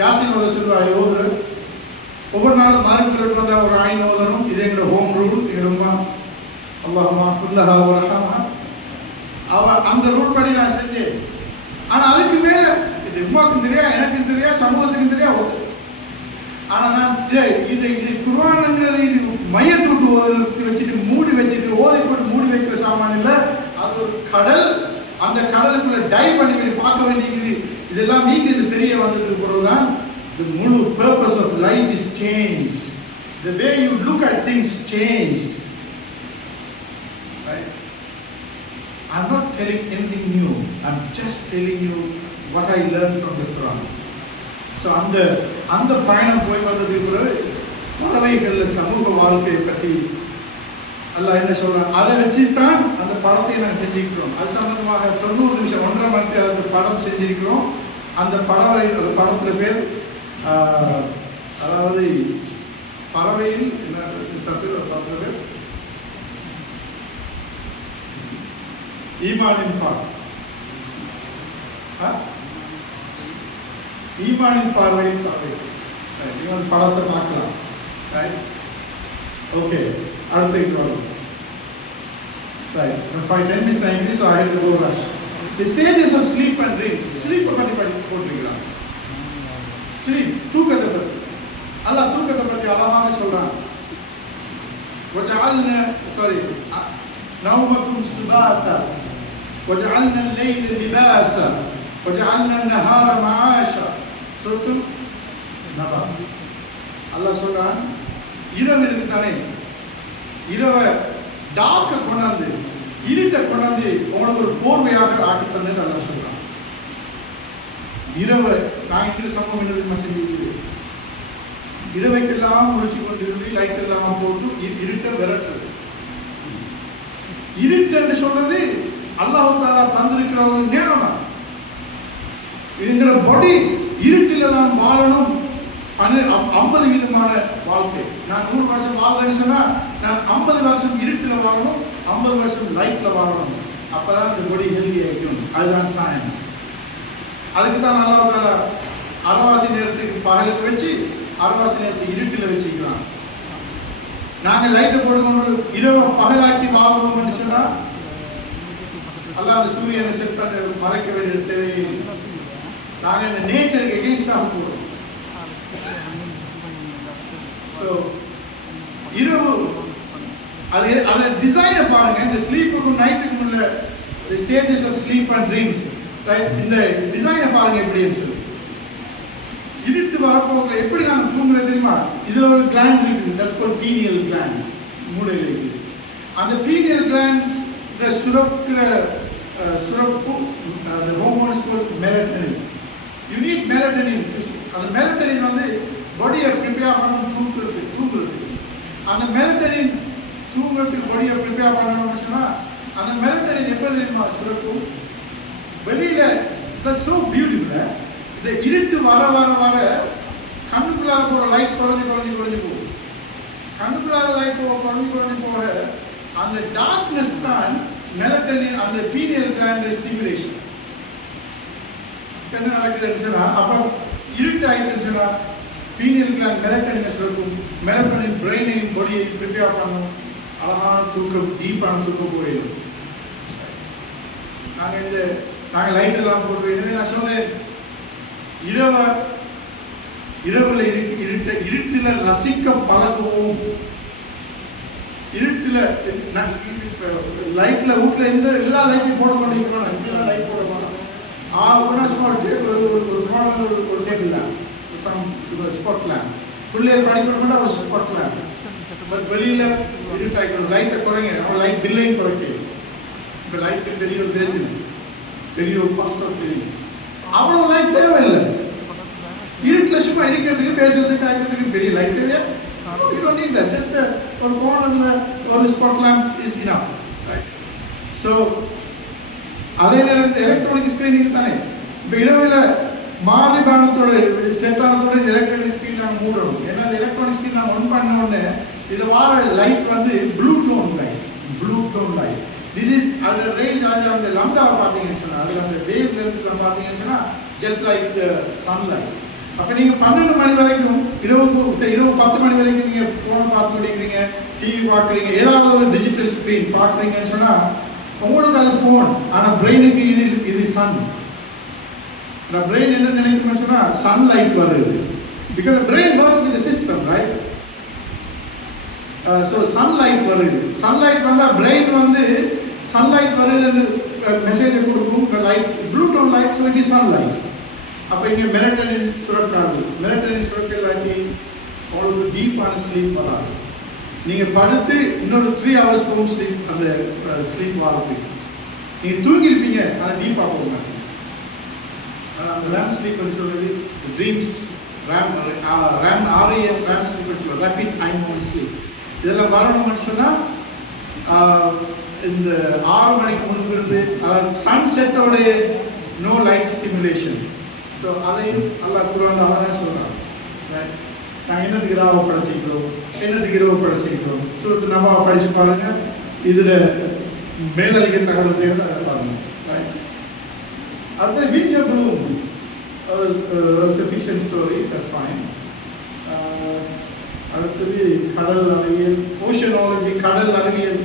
யாசின் ஓத சொல்லுவா ஓதுரு. ஒவ்வொரு நாளும் மார்க்கெட் வந்தால் ஒரு ஆயின் ஓதணும். இது எங்களோட ஹோம் ரூல். எங்களோட உமா அல்லாஹ்மா ஃபுல்லஹா வரஹமா அந்த ரூல் படி நான் செஞ்சேன். ஆனால் அதுக்கு மேலே இது உமாவுக்கும் தெரியா, எனக்கும் தெரியா, சமூகத்துக்கும் தெரியா ஓது. ஆனால் நான் இது குர்ஆன்ங்கிறது இது மையத்தூட்டு ஓதுறதுக்கு வச்சுட்டு மூடி வச்சுட்டு ஓதை போட்டு மூடி வைக்கிற சாமான் இல்லை. அது ஒரு கடல். அந்த கடலுக்குள்ள டைவ் பண்ணி பார்க்க வேண்டியது. இதெல்லாம் இது தெரிய வந்ததுக்கு பிறகுதான் the முழு purpose of life is changed. The way you look at things changed. Right? I'm not telling anything new. I'm just telling you what I learned from the Quran. So அந்த பயணம் போய் வந்ததுக்கு பிறகு பறவைகளில் சமூக வாழ்க்கையை பற்றி அல்லாஹ் என்ன சொல்றான், அதை வச்சு தான் அந்த படத்தை நாங்கள் செஞ்சுக்கிறோம். அது சம்பந்தமாக 90 நிமிஷம் 1.5 மணி நேரத்துக்கு படம் செஞ்சிருக்கிறோம். அந்த படத்துல பேர் அதாவது பறவையில் என்ன பேர் ஈமானின் பார்வை. ஈமானின் பார்வையின் பறவை. நீங்க அந்த படத்தை பார்க்கலாம். ஓகே, அடுத்த வரும். Right. Now 5-10 minutes time is, so I have to go rush. The stages of sleep and dreams. Sleep பத்தி போட்டுருக்கிறான். Sleep, தூக்கத்தை பத்தி. அல்லாஹ் தூக்கத்தை பத்தி அழகாக சொல்றான். وجعلنا نومكم سباتا وجعلنا الليل لباسا وجعلنا النهار معاشا. சொல்லும் நபா. அல்லாஹ் சொல்றான், இரவு இருக்குதானே, இரவை டார்க்கை கொண்டாந்து இருட்டை கொண்டாந்து உங்களுக்கு ஒரு போர்வையாக ஆக்கி தந்து நல்லா சொல்றான். இரவை நான் இருக்கிற சம்பவம் என்ன செஞ்சு இரவைக்கெல்லாம் முடிச்சு கொண்டிருந்து லைட் எல்லாம் போட்டு இருட்டை விரட்டுறது. இருட்டு என்று சொல்றது அல்லாஹ் தாலா தந்திருக்கிற ஒரு நேரம் தான். எங்களோட பாடி இருட்டில் தான் வாழணும். 50 விதமான வாழ்க்கை. நான் 100 வருஷம் வாழ்றேன்னு சொன்னா நான் 50 வருஷம் இருட்டில் வாழணும், 50 வருஷம் லைட்ல வாழணும். அப்பதான் இந்த பாடி ஹெல்தி ஆகிக்கும். அதுதான் சயின்ஸ். அதுக்கு தான் அல்லாஹ் தாலா அரைவாசி நேரத்துக்கு பகலுக்கு வச்சு அரைவாசி நேரத்துக்கு இருட்டில் வச்சுக்கலாம். நாங்கள் லைட்டை போடும்போது இரவு பகலாக்கி வாழணும்னு சொன்னா அல்லாஹ் அந்த சூரியனை செட் பண்ண மறைக்க வேண்டிய தேவையில்லை. நாங்கள் இந்த நேச்சருக்கு எகெயின்ஸ்டாக போடுறோம். இரவு அதை டிசைனை பாருங்க. இந்த ஸ்லீப்புக்கும் நைட்டுக்கும் உள்ள stages of sleep and dreams. இந்த டிசைனை பாருங்க எப்படின்னு சொல்லி. இருட்டு வரப்போகிற எப்படி நாங்கள் தூங்குறது தெரியுமா? இதுல ஒரு கிளாண்ட் இருக்குது, தட்ஸ் கால்ட் பீனியல் கிளாண்ட். மூளையில் இருக்குது. அந்த பீனியல் கிளாண்ட் சுரப்புற சுரப்பு அந்த hormones called melatonin. You need melatonin. அந்த மெலட்டனின் வந்து பாடியை ப்ரிப்பேர் பண்ணணும் தூங்குறதுக்கு. அந்த மெலட்டனின் தூங்குறதுக்கு பாடியை ப்ரிப்பேர் பண்ணணும்னு சொன்னால் அந்த மெலட்டனின் எப்போ தெரியுமா சுரக்கும்? வெளியில ஸோ பியூட்டிஃபுல். இந்த இருட்டு வர வர வர கண்ணுக்குள்ளார போகிற லைட் குறைஞ்சி போகும். கண்ணுக்குள்ளார லைட் குறைஞ்சு போக அந்த டார்க்னஸ் தான் மெலட்டனின் அந்த பீனியல் கிளாண்ட் ஸ்டிமுலேஷன். என்ன நடக்குதுன்னு சொன்னா, அப்போ இருட்டு ஆகிடுன்னு சொன்னா பீனியல் கிளாண்ட் மெலட்டனின் இருக்கும். மெலட்டனின் பிரெயினையும் பாடியை ப்ரிப்பேர் பண்ணும். அழகான தூக்கம், டீப்பான தூக்கம் போயிடும். நாங்கள் லைட் எல்லாம் போட்டு நான் சொன்னேன், இரவுல இருட்டுல ரசிக்க பழகுவோம். இருட்டுல லைட்ல வீட்டுல எந்த எல்லா லைட்டையும் போட மாட்டேங்கிறோம். லைட் போட மாட்டோம். ஒரு டேபிள் லேம்ப், ஸ்பாட் லேம்ப், பிள்ளைகள் படிக்கணும்னா ஒரு ஸ்பாட் லேம்ப். பட் வெளியில இருட்டாக்கணும், லைட்டை குறைங்க. அவன் லைட் பில்லையும் குறைக்கணும். இப்போ லைட்டு பெரிய ஒரு பிரச்சனை, பெரிய ஒரு கஷ்டம் தெரியும். அவ்வளோ லைட் தேவையில்லை. இருட்டில் சும்மா இருக்கிறதுக்கு, பேசுறதுக்கு, ஆகிறதுக்கு பெரிய லைட் தேவையா? You don't need that. Just ஒரு கோணம்ல ஒரு spot lamp is enough, right? So அதே நேரம் எலக்ட்ரானிக் ஸ்கிரீனிங் தானே. இப்போ இரவுல மாரிபானத்தோட செட்டானத்தோட எலக்ட்ரானிக் ஸ்கிரீன் நாங்கள் மூடணும். ஏன்னா அந்த எலக்ட்ரானிக் ஸ்கிரீன் நாங்கள் ஒன் பண்ண உடனே இது வார லைட் வந்து blue tone light. This is அந்த ரேஞ்ச், அதில் அந்த லம்டாவை பார்த்தீங்கன்னு சொன்னால், அதில் அந்த வேவ் லென்த்தில் பார்த்தீங்கன்னு சொன்னால் ஜஸ்ட் லைக் த சன்லைட். அப்போ நீங்கள் 12 மணி வரைக்கும், இரவு 10 மணி வரைக்கும் நீங்கள் ஃபோன் பார்த்து முடிக்கிறீங்க, டிவி பார்க்குறீங்க, ஏதாவது ஒரு டிஜிட்டல் ஸ்க்ரீன் பார்க்குறீங்கன்னு சொன்னால் உங்களுக்கு அது ஃபோன். ஆனால் பிரெயினுக்கு இது சன். நான் பிரெயின் என்ன நினைக்கணும்னு சொன்னால் சன்லைட் வருது. Because brain works with system, right? So sunlight வருது. சன்லைட் வந்தால் பிரெயின் வந்து சன்லைட் வருதுன்னு மெசேஜை கொடுக்கும். Light blue tone light, so it is sunlight. அப்போ இங்கே மெலட்டனின் சுரக்காது. மெலட்டனின் சுரக்க இல்லாட்டி உங்களுக்கு டீப்பான ஸ்லீப் வராது. நீங்கள் படுத்து இன்னொரு 3 hours போகும் ஸ்லீப், அந்த ஸ்லீப் வாரத்துக்கு நீங்கள் தூங்கியிருப்பீங்க, ஆனால் டீப்பாக போக மாட்டீங்க. அந்த ரேம் ஸ்லீப்னு சொல்கிறது ட்ரீம்ஸ், ரேம் REM ரேம் ஸ்லீப்னு சொல்கிறது, ரேபிட் ஐ மோமெண்ட் ஸ்லீப். இதெல்லாம் வரணும்னு சொன்னால் இந்த 6 மணிக்கு முன்பு இருந்து சன்செட்டோட நோ லைட் ஸ்டிமுலேஷன். ஸோ அதையும் அல்லாஹ் குர்ஆன்ல அழகாக சொல்கிறாங்க. நாங்கள் என்னதுக்கு இரவு படிச்சுக்கிறோம், என்னதுக்கு இரவு படிச்சுக்கிறோம். சூரத்து நபாவை படித்து பாருங்க, இதில் மேலதிக தகவல் தேவை பாருங்க. அடுத்து விண்டர் ப்ளூம், ஒரு ஃபிக்ஷன் ஸ்டோரி, தட்ஸ் ஃபைன். அடுத்தது கடல் அறிவியல், ஓஷனாலஜி, கடல் அறிவியல்.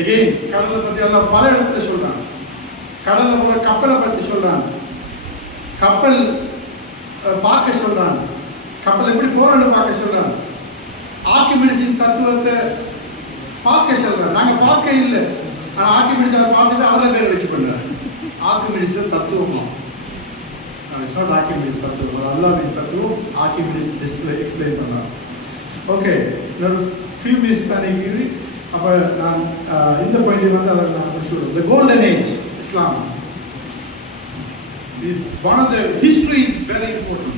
எகெயின் கடலை பற்றி எல்லாம் பல இடத்துல சொல்கிறாங்க. கடலில் போகிற கப்பலை பற்றி சொல்கிறாங்க, கப்பல் பார்க்க சொல்கிறாங்க, கப்பல் எப்படி போகிறன்னு பார்க்க சொல்கிறாங்க, ஆர்க்கிமிடிஸின் தத்துவத்தை பார்க்க சொல்கிறாங்க. நாங்கள் பார்க்க இல்லை, ஆனால் ஆர்க்கிமிடிஸ் அதை பார்த்துட்டு அவரை பேர் வச்சு பண்ணுறாங்க. ஆர்க்கிமிடிஸ் தத்துவமா? இட்ஸ் நாட் ஆர்க்கிமிடிஸ் தத்துவம், அல்லாஹ்வின் தத்துவம். ஆர்க்கிமிடிஸ் எக்ஸ்பிளைன் பண்ணுறாங்க. ஓகே, இன்னொரு ஃபியூ மினிட்ஸ் தான் இருக்குது. அப்போ நான் இந்த பாயிண்ட் வந்து அதை நான் முடிச்சுடுறேன். The golden age Islam is one of the history is very important.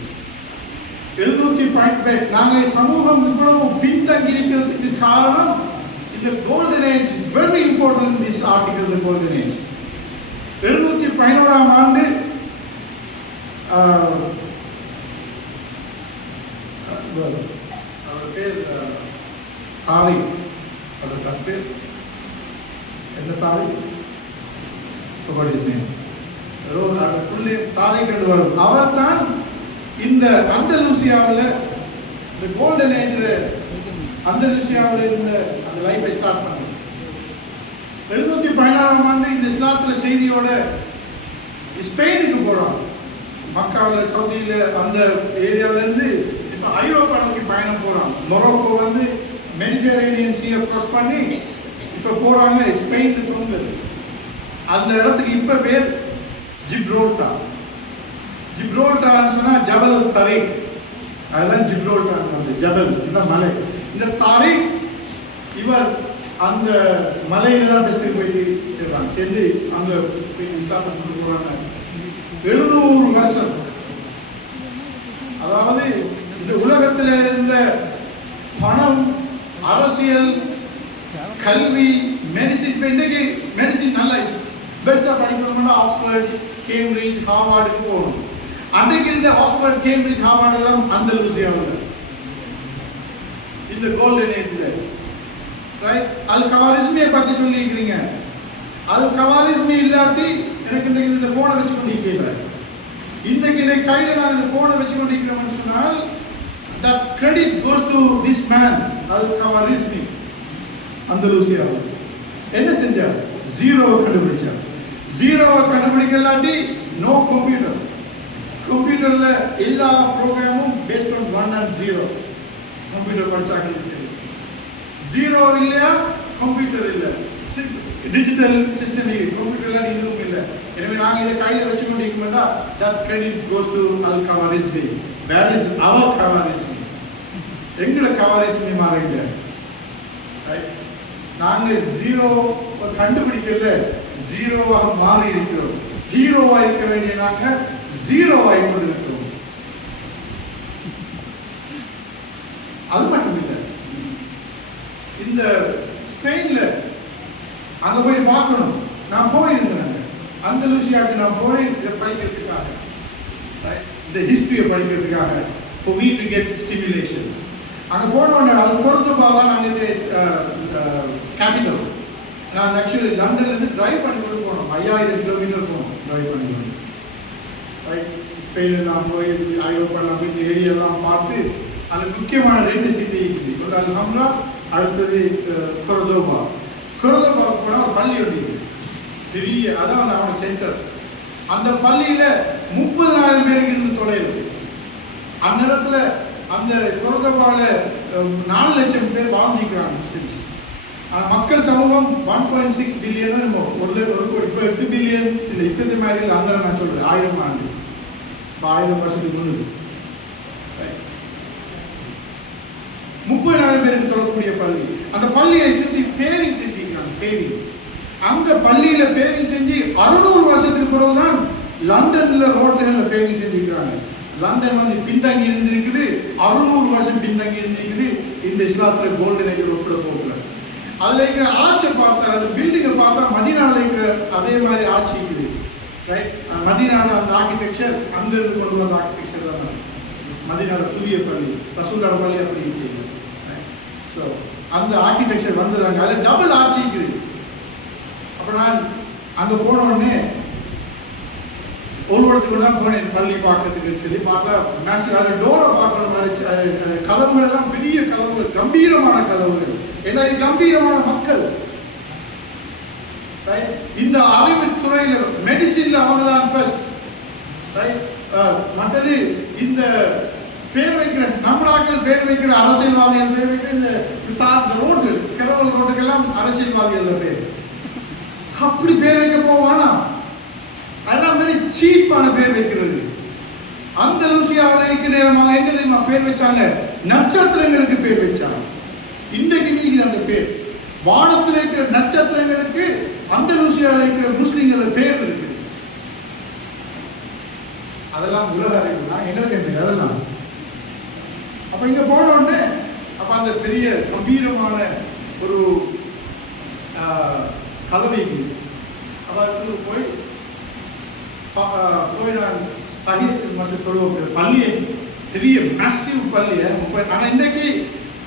700 நாங்கள் சமூகம் இவ்வளவு பின்தங்கி இருக்கிறதுக்கு காரணம் இந்த golden age. Very important in this article, the golden age. 711ஆம் ஆண்டு அவர் பேர் தாரிக். அவர் தப்பு என்ன Tariq? What is his name? Fully Tariq என்று வரும். அவர் தான் இந்த அந்தலூசியாவில் இந்த கோல்டன் ஏஜில் அந்தலூசியாவில் இருந்த அந்த லைஃபை ஸ்டார்ட் பண்ணார். 716ஆம் ஆண்டு இந்த இஸ்லாத்தில் செய்தியோட ஸ்பெயினுக்கு போகிறாங்க. மக்காவில், சவுதியில், அந்த ஏரியாவிலேருந்து இப்போ ஐரோப்பா நோக்கி பயணம் போகிறாங்க. மொரோக்கோ வந்து மெடிட்டரேனியன் சீயை க்ராஸ் பண்ணி இப்போ போகிறாங்க ஸ்பெயினுக்கு தோங்குது. அந்த இடத்துக்கு இப்போ பேர் ஜிப்ரோல்டார். ஜிப்ரோல்டார்னு சொன்னால் ஜபல் தரீக், அதுதான் ஜிப்ரோல்டார். அந்த ஜபல் இந்த மலை, இந்த தாரிக் இவர் அந்த மலையில தான் ஃபஸ்ட்டு போயிட்டு சேர்றாங்க. சேர்ந்து அங்கே போய் இஸ்லாத்தை கொண்டு போகிறாங்க. 700 வருஷம். அதாவது இந்த உலகத்தில் இருந்த பணம், அரசியல், கல்வி, மெடிசின். இப்போ இன்றைக்கு மெடிசின் நல்லா பெஸ்ட்டாக படிக்கணும்னா ஆக்ஸ்ஃபோர்ட், கேம்பிரிட்ஜ், ஹார்வார்டுக்கு போகணும். அன்றைக்கு இருந்த ஆக்ஸ்ஃபோர்ட், கேம்பிரிட்ஜ், ஹார்வார்டு எல்லாம் அந்தலூசியாவில். இந்த கோல்டன் ஏஜ்ல. ரைட்? அல் கவாரிஸ்மியை பத்தி சொல்லியிருக்கிறீங்க. அல் கவாரிஸ்மி இல்லாட்டி எனக்கு இந்த போனை வச்சு கொண்டிருக்கல. இன்னைக்கு இந்த கையில நான் இந்த போனை வச்சு கொண்டிருக்கிறோம்னு சொன்னால் that credit goes to this man அல் கவாரிஸ்மி அந்தலூசியா. என்ன செஞ்சார்? ஜீரோவை கண்டுபிடிச்சார். ஜீரோவை கண்டுபிடிக்கலாட்டி நோ கம்ப்யூட்டர். கம்ப்யூட்டர்ல எல்லா ப்ரோக்ராமும் பேஸ்ட் ஆன் 1 and 0. கம்ப்யூட்டர் படிச்சாங்க. ஜீரோ இல்லையா கம்ப்யூட்டர் இல்லை. டிஜிட்டல் சிஸ்டம் கம்ப்யூட்டர்ல இதுவும் இல்லை. எனவே நாங்கள் இதை கையில் வச்சு கொண்டிருக்கோம்னா that credit goes to Al கவாரிஸ்மி. Where is our கவாரிஸ்மி? எங்களோட கவாரிஸ்மி மாறிங்க. நாங்கள் ஜீரோ கண்டுபிடிக்கல, ஜீரோவாக மாறி இருக்கிறோம். ஹீரோவா இருக்க வேண்டிய நாங்கள் ஜீரோவாகி கொண்டிருக்கிறோம். அது மட்டும் இல்லை, இந்த ஸ்பெயின்ல அங்க போய் பார்க்கணும். நான் போயிருந்தேன் அந்தலூசியாவுக்கு. நான் போனேன் இதை படிக்கிறதுக்காக, இந்த ஹிஸ்டரியை படிக்கிறதுக்காக, for me to get stimulation. அங்கே போனோடனே அது கொர்தோபா தான் நாங்கள் கேபிட்டல். நான் ஆக்சுவலி லண்டன்லேருந்து ட்ரைவ் பண்ணி கொண்டு போனோம். 5000 கிலோமீட்டர் போனோம் ட்ரைவ் பண்ணி கொண்டு. ரைட்? ஸ்பெயினெல்லாம் போய் ஐரோப்பாலாம் போய் இந்த ஏரியாலாம் பார்த்து அது முக்கியமான 2 சிட்டி இருக்குது. ஒன்று அல்ஹம்ரா, அடுத்தது கொர்தோபா. கொர்தோபாவுக்கு போனால் ஒரு பள்ளி ஒன்று பெரிய, அதான் அவனோட சென்டர். அந்த பள்ளியில் 30,000 பேருக்கு இருந்து தொலைவு. அந்நேரத்தில் அந்த கொர்தோபாவில் 4 லட்சம் பேர் வாழ்ந்துக்கிறாங்க முஸ்லிம்ஸ். ஆனால் மக்கள் சமூகம் 1.6 பில்லியன் இப்போ 8 பில்லியன் இல்லை. இப்போது மாதிரி இல்லை. அந்த நான் சொல்கிறேன் 1000 ஆண்டு, 1000 வருஷத்துக்கு முன்னாடி 30,000 பேருக்கு தொழக்கூடிய பள்ளி. அந்த பள்ளியை சுற்றி பேரிங் செஞ்சிருக்காங்க. பேரிங் அந்த பள்ளியில பேரிங் செஞ்சு 600 வருஷத்துக்கு பிறகுதான் லண்டன்ல ரோட்ல பேரிங் செஞ்சிருக்காங்க. லண்டன் வந்து பின்தங்கி இருந்திருக்குது, 600 வருஷம் பின்தங்கி இருந்திருக்குது. இந்த இஸ்லாத்துல கோல்டன் ஏஜ் ஒப்பிட போகல. அதுல இருக்கிற ஆட்சி பார்த்தா, அந்த பில்டிங்கை பார்த்தா மதீனாவில் இருக்கிற அதே மாதிரி ஆட்சி இருக்குது. ரைட்? மதீனாவில் அந்த ஆர்கிடெக்சர் அங்க இருந்து கொண்டு வந்த ஆர்கிடெக்சர் தான் மதீனாவில் புதிய பள்ளி, ரசூலோட பள்ளி அப்படி இருக்குது. ஸோ அந்த ஆர்கிடெக்சர் வந்ததாங்க. அதில் டபுள் ஆட்சி இருக்குது. அப்போ நான் அங்கே போன உடனே ஒரு இடத்துக்கு தான் போனேன் பள்ளி பார்க்கறதுக்கு சொல்லி பார்த்தா மேசிவ். அதில் டோரை பார்க்குற மாதிரி கதவுகள் எல்லாம் பெரிய கதவுகள், கம்பீரமான கதவுகள். ஏன்னா இது கம்பீரமான மக்கள். இந்த அறிவுத்துறையில் மெடிசின்ல அவங்க தான் ஃபர்ஸ்ட். மற்றது இந்த பேர் வைக்கிற நம்மளாக்கள் பேர் வைக்கிற அரசியல்வாதிகள் பேர் வைக்கிற இந்த ரோடு கிழவல் ரோட்டுக்கெல்லாம் அரசியல்வாதிகள் பேர். அப்படி பேர் வைக்க போவானா? அதெல்லாம் மாதிரி சீப்பான பேர் வைக்கிறது. அந்தலூசியாவில் இருக்கிற நேரமாக எங்க தெரியுமா பேர் வச்சாங்க? நட்சத்திரங்களுக்கு பேர் வச்சாங்க. இன்றைக்கு நீங்க அந்த பேர் வானத்தில் இருக்கிற நட்சத்திரங்களுக்கு அந்தலூசியாவில் இருக்கிற முஸ்லிம்கள பேர் இருக்கு. அதெல்லாம் உலக அறிவு தான் எங்களுக்கு அதெல்லாம். அப்ப இங்க போன உடனே அப்ப அந்த பெரிய கம்பீரமான ஒரு கலவைக்கு அவருக்கு போய் நான் தகித் மசூத் தொழுவோம். பள்ளியை பெரிய மேசிவ் பள்ளியை. ஆனால் இன்னைக்கு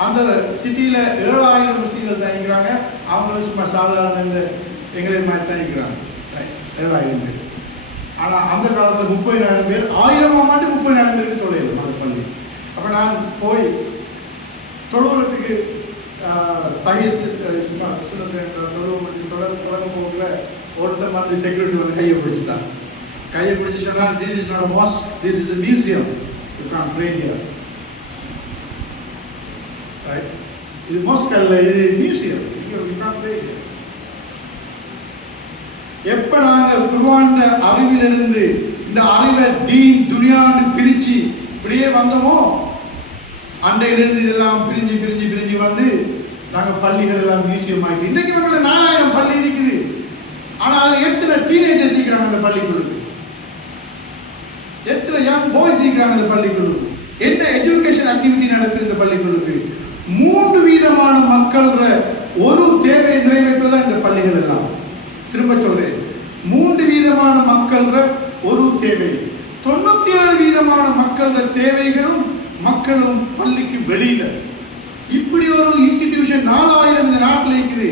அந்த சிட்டியில 7000 முஸ்லீம்கள் தான் இருக்கிறாங்க. அவங்களும் சும்மா சாதாரண இந்த எங்களை மாதிரி தான் இருக்கிறாங்க. 7000 பேர். ஆனால் அந்த காலத்தில் 30,000 பேர், 1000ஆம் ஆண்டு 30,000 பேருக்கு தொழில் அந்த பள்ளி. அப்போ நான் போய் தொழுவத்துக்கு சும்மா தொடங்க போகல. ஒருத்தர் வந்து செக்யூரிட்டி வந்து கையை பிடிச்சிட்டான். கையை பிடிச்சி சொன்னால், this is not a mosque, this is a museum. You can't pray here. Right? இது mosque அல்ல, இது museum. You can't pray here. எப்ப நாங்க குர்ஆன் அறிவிலிருந்து இந்த அறிவை தீன் துனியான்னு பிரிச்சு இப்படியே வந்தோமோ, அன்றையிலிருந்து இதெல்லாம் பிரிஞ்சு பிரிஞ்சு பிரிஞ்சு வந்து நாங்க பள்ளிகள் எல்லாம் மியூசியம் ஆகி இன்னைக்கு நம்மள 4000 பள்ளி இருக்குது. ஆனா அதுல எத்தனை டீனேஜர்ஸ் இருக்கிறாங்க அந்த பள்ளிக்குழுக்கு, எத்தனை யங் பாய்ஸ் இருக்கிறாங்க அந்த பள்ளிக்குழுக்கு, என்ன எஜுகேஷன் ஆக்டிவிட்டி நடக்குது இந்த பள்ளிக்குழுக்கு. 3 விதமான மக்கள் ஒரு தேவையை நிறைவேற்றதான் இந்த பள்ளிகள் எல்லாம். திரும்ப சொல்றேன், 3 விதமான மக்கள் ஒரு தேவை. 97 விதமான மக்கள் தேவைகளும் மக்களும் பள்ளிக்கு வெளியில. இப்படி ஒரு இன்ஸ்டிடியூஷன் 4000 இந்த நாட்டில் இருக்குது.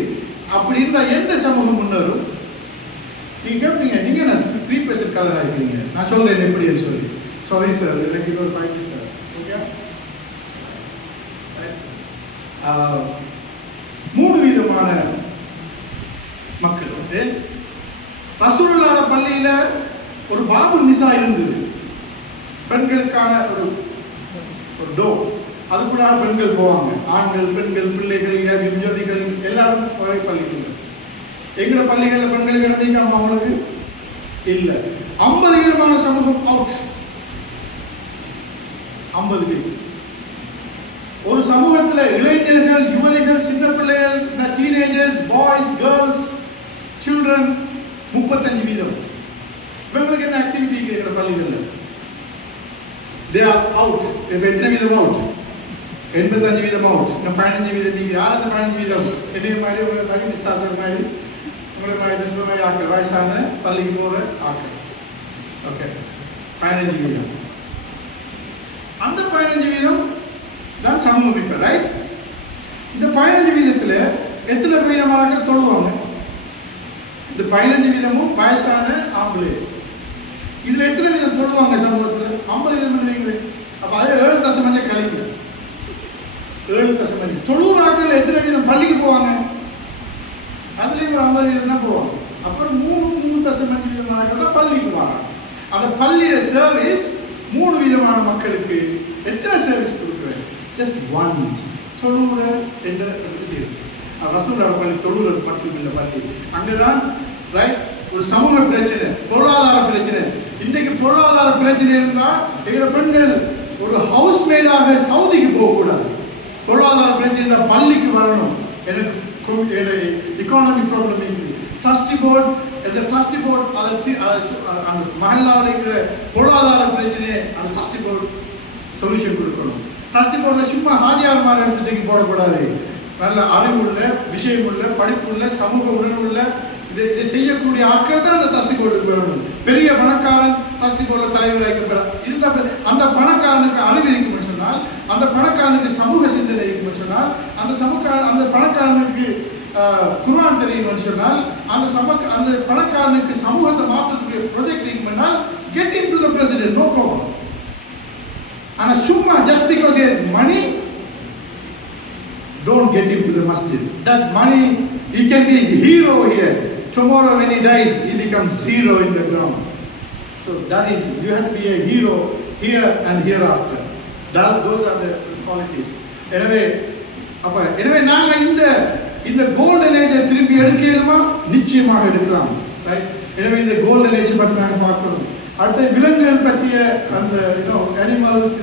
அப்படி இருந்தால் எந்த சமூகம் முன்னேறும்? நீங்க கேட்பீங்க, நீங்க என்ன 3% கதை இருக்கீங்க, நான் சொல்றேன் எப்படின்னு சொல்லி. சாரி சார், எனக்கு இது ஒரு 5 ஸ்டார். ஓகே, 3 விதமான மக்கள். ரசூலுல்லாஹ் பள்ளியில ஒரு பாபு நிசா இருந்தது, பெண்களுக்கான ஒரு டோர். அதுக்குள்ளார பெண்கள் போவாங்க, ஆண்கள், பெண்கள், பிள்ளைகள், யுவதிகள் எல்லாரும் ஒரே பள்ளிக்கு. எங்களோட பள்ளிகளில் பெண்கள் கிடந்திக்காம அவங்களுக்கு இல்லை. 50 விதமான சமூகம் அவுட். 50 பேர் ஒரு சமூகத்தில். இளைஞர்கள், யுவதிகள், சின்ன பிள்ளைகள், டீனேஜர்ஸ், பாய்ஸ், கேர்ள்ஸ், சில்ட்ரன் 35 வீதம். இவங்களுக்கு என்ன ஆக்டிவிட்டி இருக்கிற பள்ளிகளில்? They are out. எத்தனை வீதம் அவுட்? 85 வீதம் அவுட். 15 வீதம். நீங்கள் யார் அந்த 15 வீதம்? என்னைய மாதிரி ஒரு மாதிரி விஸ்தாசம் மாதிரி உங்களை மாதிரி ஆக்கள், வயசான பள்ளிக்கு போகிற ஆக்கள். ஓகே, 15 வீதம். அந்த 15 வீதம் தான் சமூகம் இப்போ, ரைட்? இந்த 15 வீதத்தில் எத்தனை வீதமாக தொழுவாங்க? இந்த 15 வீதமும் வயசான ஆம்பளை. இதில் எத்தனை வீதம் தொழுவாங்க சமூகத்தில்? 50 வீதம் இல்லைங்களே. அப்போ அதில் 7% கழிவு. 7% தொழுவுற ஆட்கள் எத்தனை வீதம் பள்ளிக்கு போவாங்க? அதுலேயும் ஒரு 50 வீதம் தான் போவாங்க. அப்புறம் 3% வீதமான தான் பள்ளிக்கு போவாங்க. அந்த பள்ளியில் சர்வீஸ் 3 விதமான மக்களுக்கு எத்தனை சர்வீஸ் கொடுக்குறது? ஜஸ்ட் 1. தொழுவுற என்ற செய்யுது. ரசூலுல்லாஹ் பள்ளி தொழுவுறது மட்டும் இல்லை பள்ளி. அங்கேதான் ரைட் ஒரு சமூக பிரச்சனை, பொருளாதார பிரச்சனை. இன்றைக்கு பொருளாதார பிரச்சனை இருந்தால் எங்களோட பெண்கள் ஒரு ஹவுஸ் மேடாக சவுதிக்கு போகக்கூடாது. பொருளாதார பிரச்சனை இருந்தால் பள்ளிக்கு வரணும். எனக்கு எக்கானமி ப்ராப்ளம் இருக்குது. ட்ரஸ்டி போர்டு, இந்த ட்ரஸ்டி போர்டு அந்த மஹல்லாவில் இருக்கிற பொருளாதார பிரச்சனையை அந்த ட்ரஸ்டி போர்டு சொல்யூஷன் கொடுக்கணும். ட்ரஸ்டி போர்டில் சும்மா ஹாதியார் மாதிரி எடுத்துட்டு போடக்கூடாது. நல்ல அறிவுள்ள, விஷயமுள்ள, படிப்புள்ள, சமூக உணர்வுள்ள இதை செய்யக்கூடிய ஆட்கள் தான் அந்த ட்ரஸ்டி போர்டுக்கு வரணும். பெரிய பணக்காரன் ட்ரஸ்டி போர்டில் தலைவராக இருந்தால் அந்த பணக்காரனுக்கு அறிவு இருக்குன்னு சொன்னால், அந்த பணக்காரனுக்கு சமூக சிந்தனை இருக்குன்னு சொன்னால், அந்த பணக்காரனுக்கு குர்ஆன் தெரியும்னு சொன்னால், அந்த பணக்காரனுக்கு சமூகத்தை மாற்றக்கூடிய ப்ரொஜெக்ட் இருக்குன்னா get in to the president, no problem. ஆனால் சும்மா just because he has money, don't get him to the masjid. That money, he can be a hero here. Tomorrow when he dies, he becomes zero in the ground. So that is, you have to be a hero here and hereafter. Those are the qualities. எனவே நாங்கள் இந்த golden ஏஜை திருப்பி எடுக்கணுமா? நிச்சயமாக எடுக்கலாம். Right? எனவே இந்த golden ஏஜை பற்றி நாங்கள் பார்க்கணும். அடுத்த விலங்குகள் பற்றிய அந்த அனிமல்ஸ்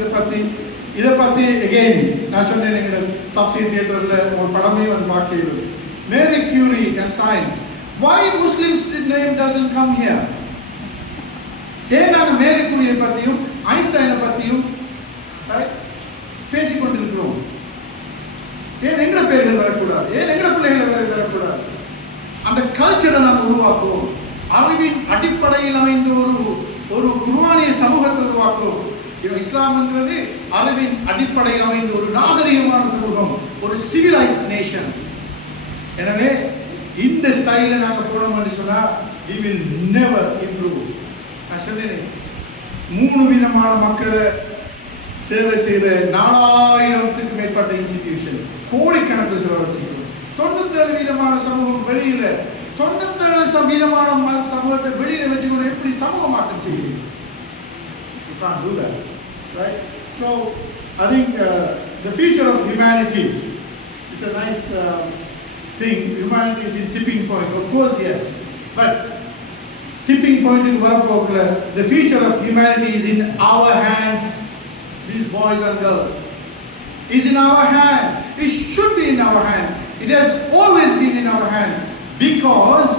இதை பற்றி எகெயின் நான் சொன்னேன், எங்கள் தப்சீர் தியேட்டரில் ஒரு படமே வந்து பார்க்கிறது. Marie Curie and science. Why Muslims name doesn't come here? ஏன் நாங்கள் மேரி கியூரியை பற்றியும் ஐன்ஸ்டைனை பற்றியும் பேசிக்கொண்டிருக்கிறோம்? ஏன் எங்கட பேர்கள் வரக்கூடாது? ஏன் எங்கட பிள்ளைகளை வரக்கூடாது? அந்த கல்ச்சரை நாங்கள் உருவாக்குவோம். அறிவின் அடிப்படையில் அமைந்த ஒரு குர்ஆனிய சமூகத்தை உருவாக்குவோம். இஸ்லாம்ங்கிறது அறிவின் அடிப்படையில் அமைந்த ஒரு நாகரிகமான சமூகம், ஒரு சிவிலைஸ்ட் நேஷன். எனவே இந்த ஸ்டைலில் நாங்கள் போனோம்னு சொன்னால் we will never improve. நான் சொன்னேன், 3 விதமான மக்களை சேவை செய்கிற 4000க்கு மேற்பட்ட இன்ஸ்டிடியூஷன், கோடிக்கணக்கில் செலவழிச்சிருக்கோம். 97 விதமான சமூகம் வெளியில், 97 விதமான சமூகத்தை வெளியில் வச்சுக்கணும். எப்படி சமூக மாற்றம் செய்யுது? You can't do that, right? So I think the future of humanity is a nice thing. Humanity is in tipping point, of course, yes, but tipping point in Varpokla, the future of humanity is in our hands. These boys and girls is in our hand. It should be in our hand. It has always been in our hand because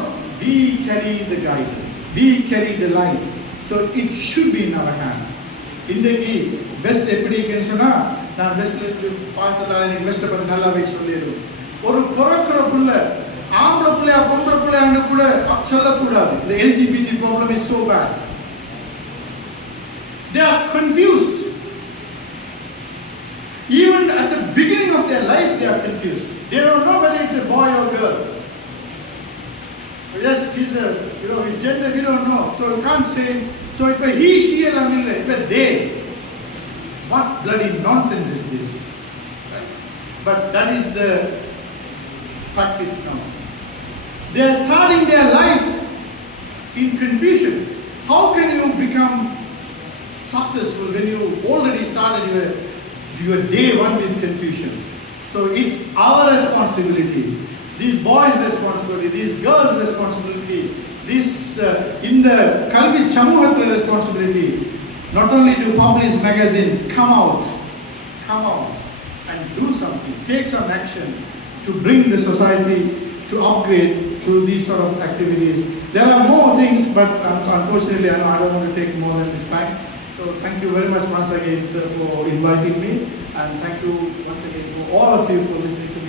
we carry the guidance, we carry the light, so it should be in our hand. இன்றைக்கு best எப்படி இருக்குன்னு சொன்னால், நான் best பார்த்ததால் எனக்கு பெஸ்ட்டை பற்றி நல்லாவே சொல்லிடுவோம். ஒரு பிறக்கிற பிள்ளை ஆம்பளை பிள்ளையா பொம்பளை பிள்ளையான்னு கூட சொல்லக்கூடாது. The LGBT problem is so bad. They are confused. Even at the beginning of their life, they are confused. They don't know whether it's a boy or girl. Yes, his gender, we don't know. So you can't say, so if he, she, if they. What bloody nonsense is this? Right? But that is the practice now. They are starting their life in confusion. How can you become successful when you already started your day one with confusion? So it's our responsibility, these boys' responsibility, these girls' responsibility, this in the Kalvi Chamuhatra responsibility, not only to publish magazine, come out and do something, take some action to bring the society to upgrade through these sort of activities. There are more things, but unfortunately I don't want to take more than this time. So thank you very much once again, sir, for inviting me, and thank you once again for all of you for listening to me.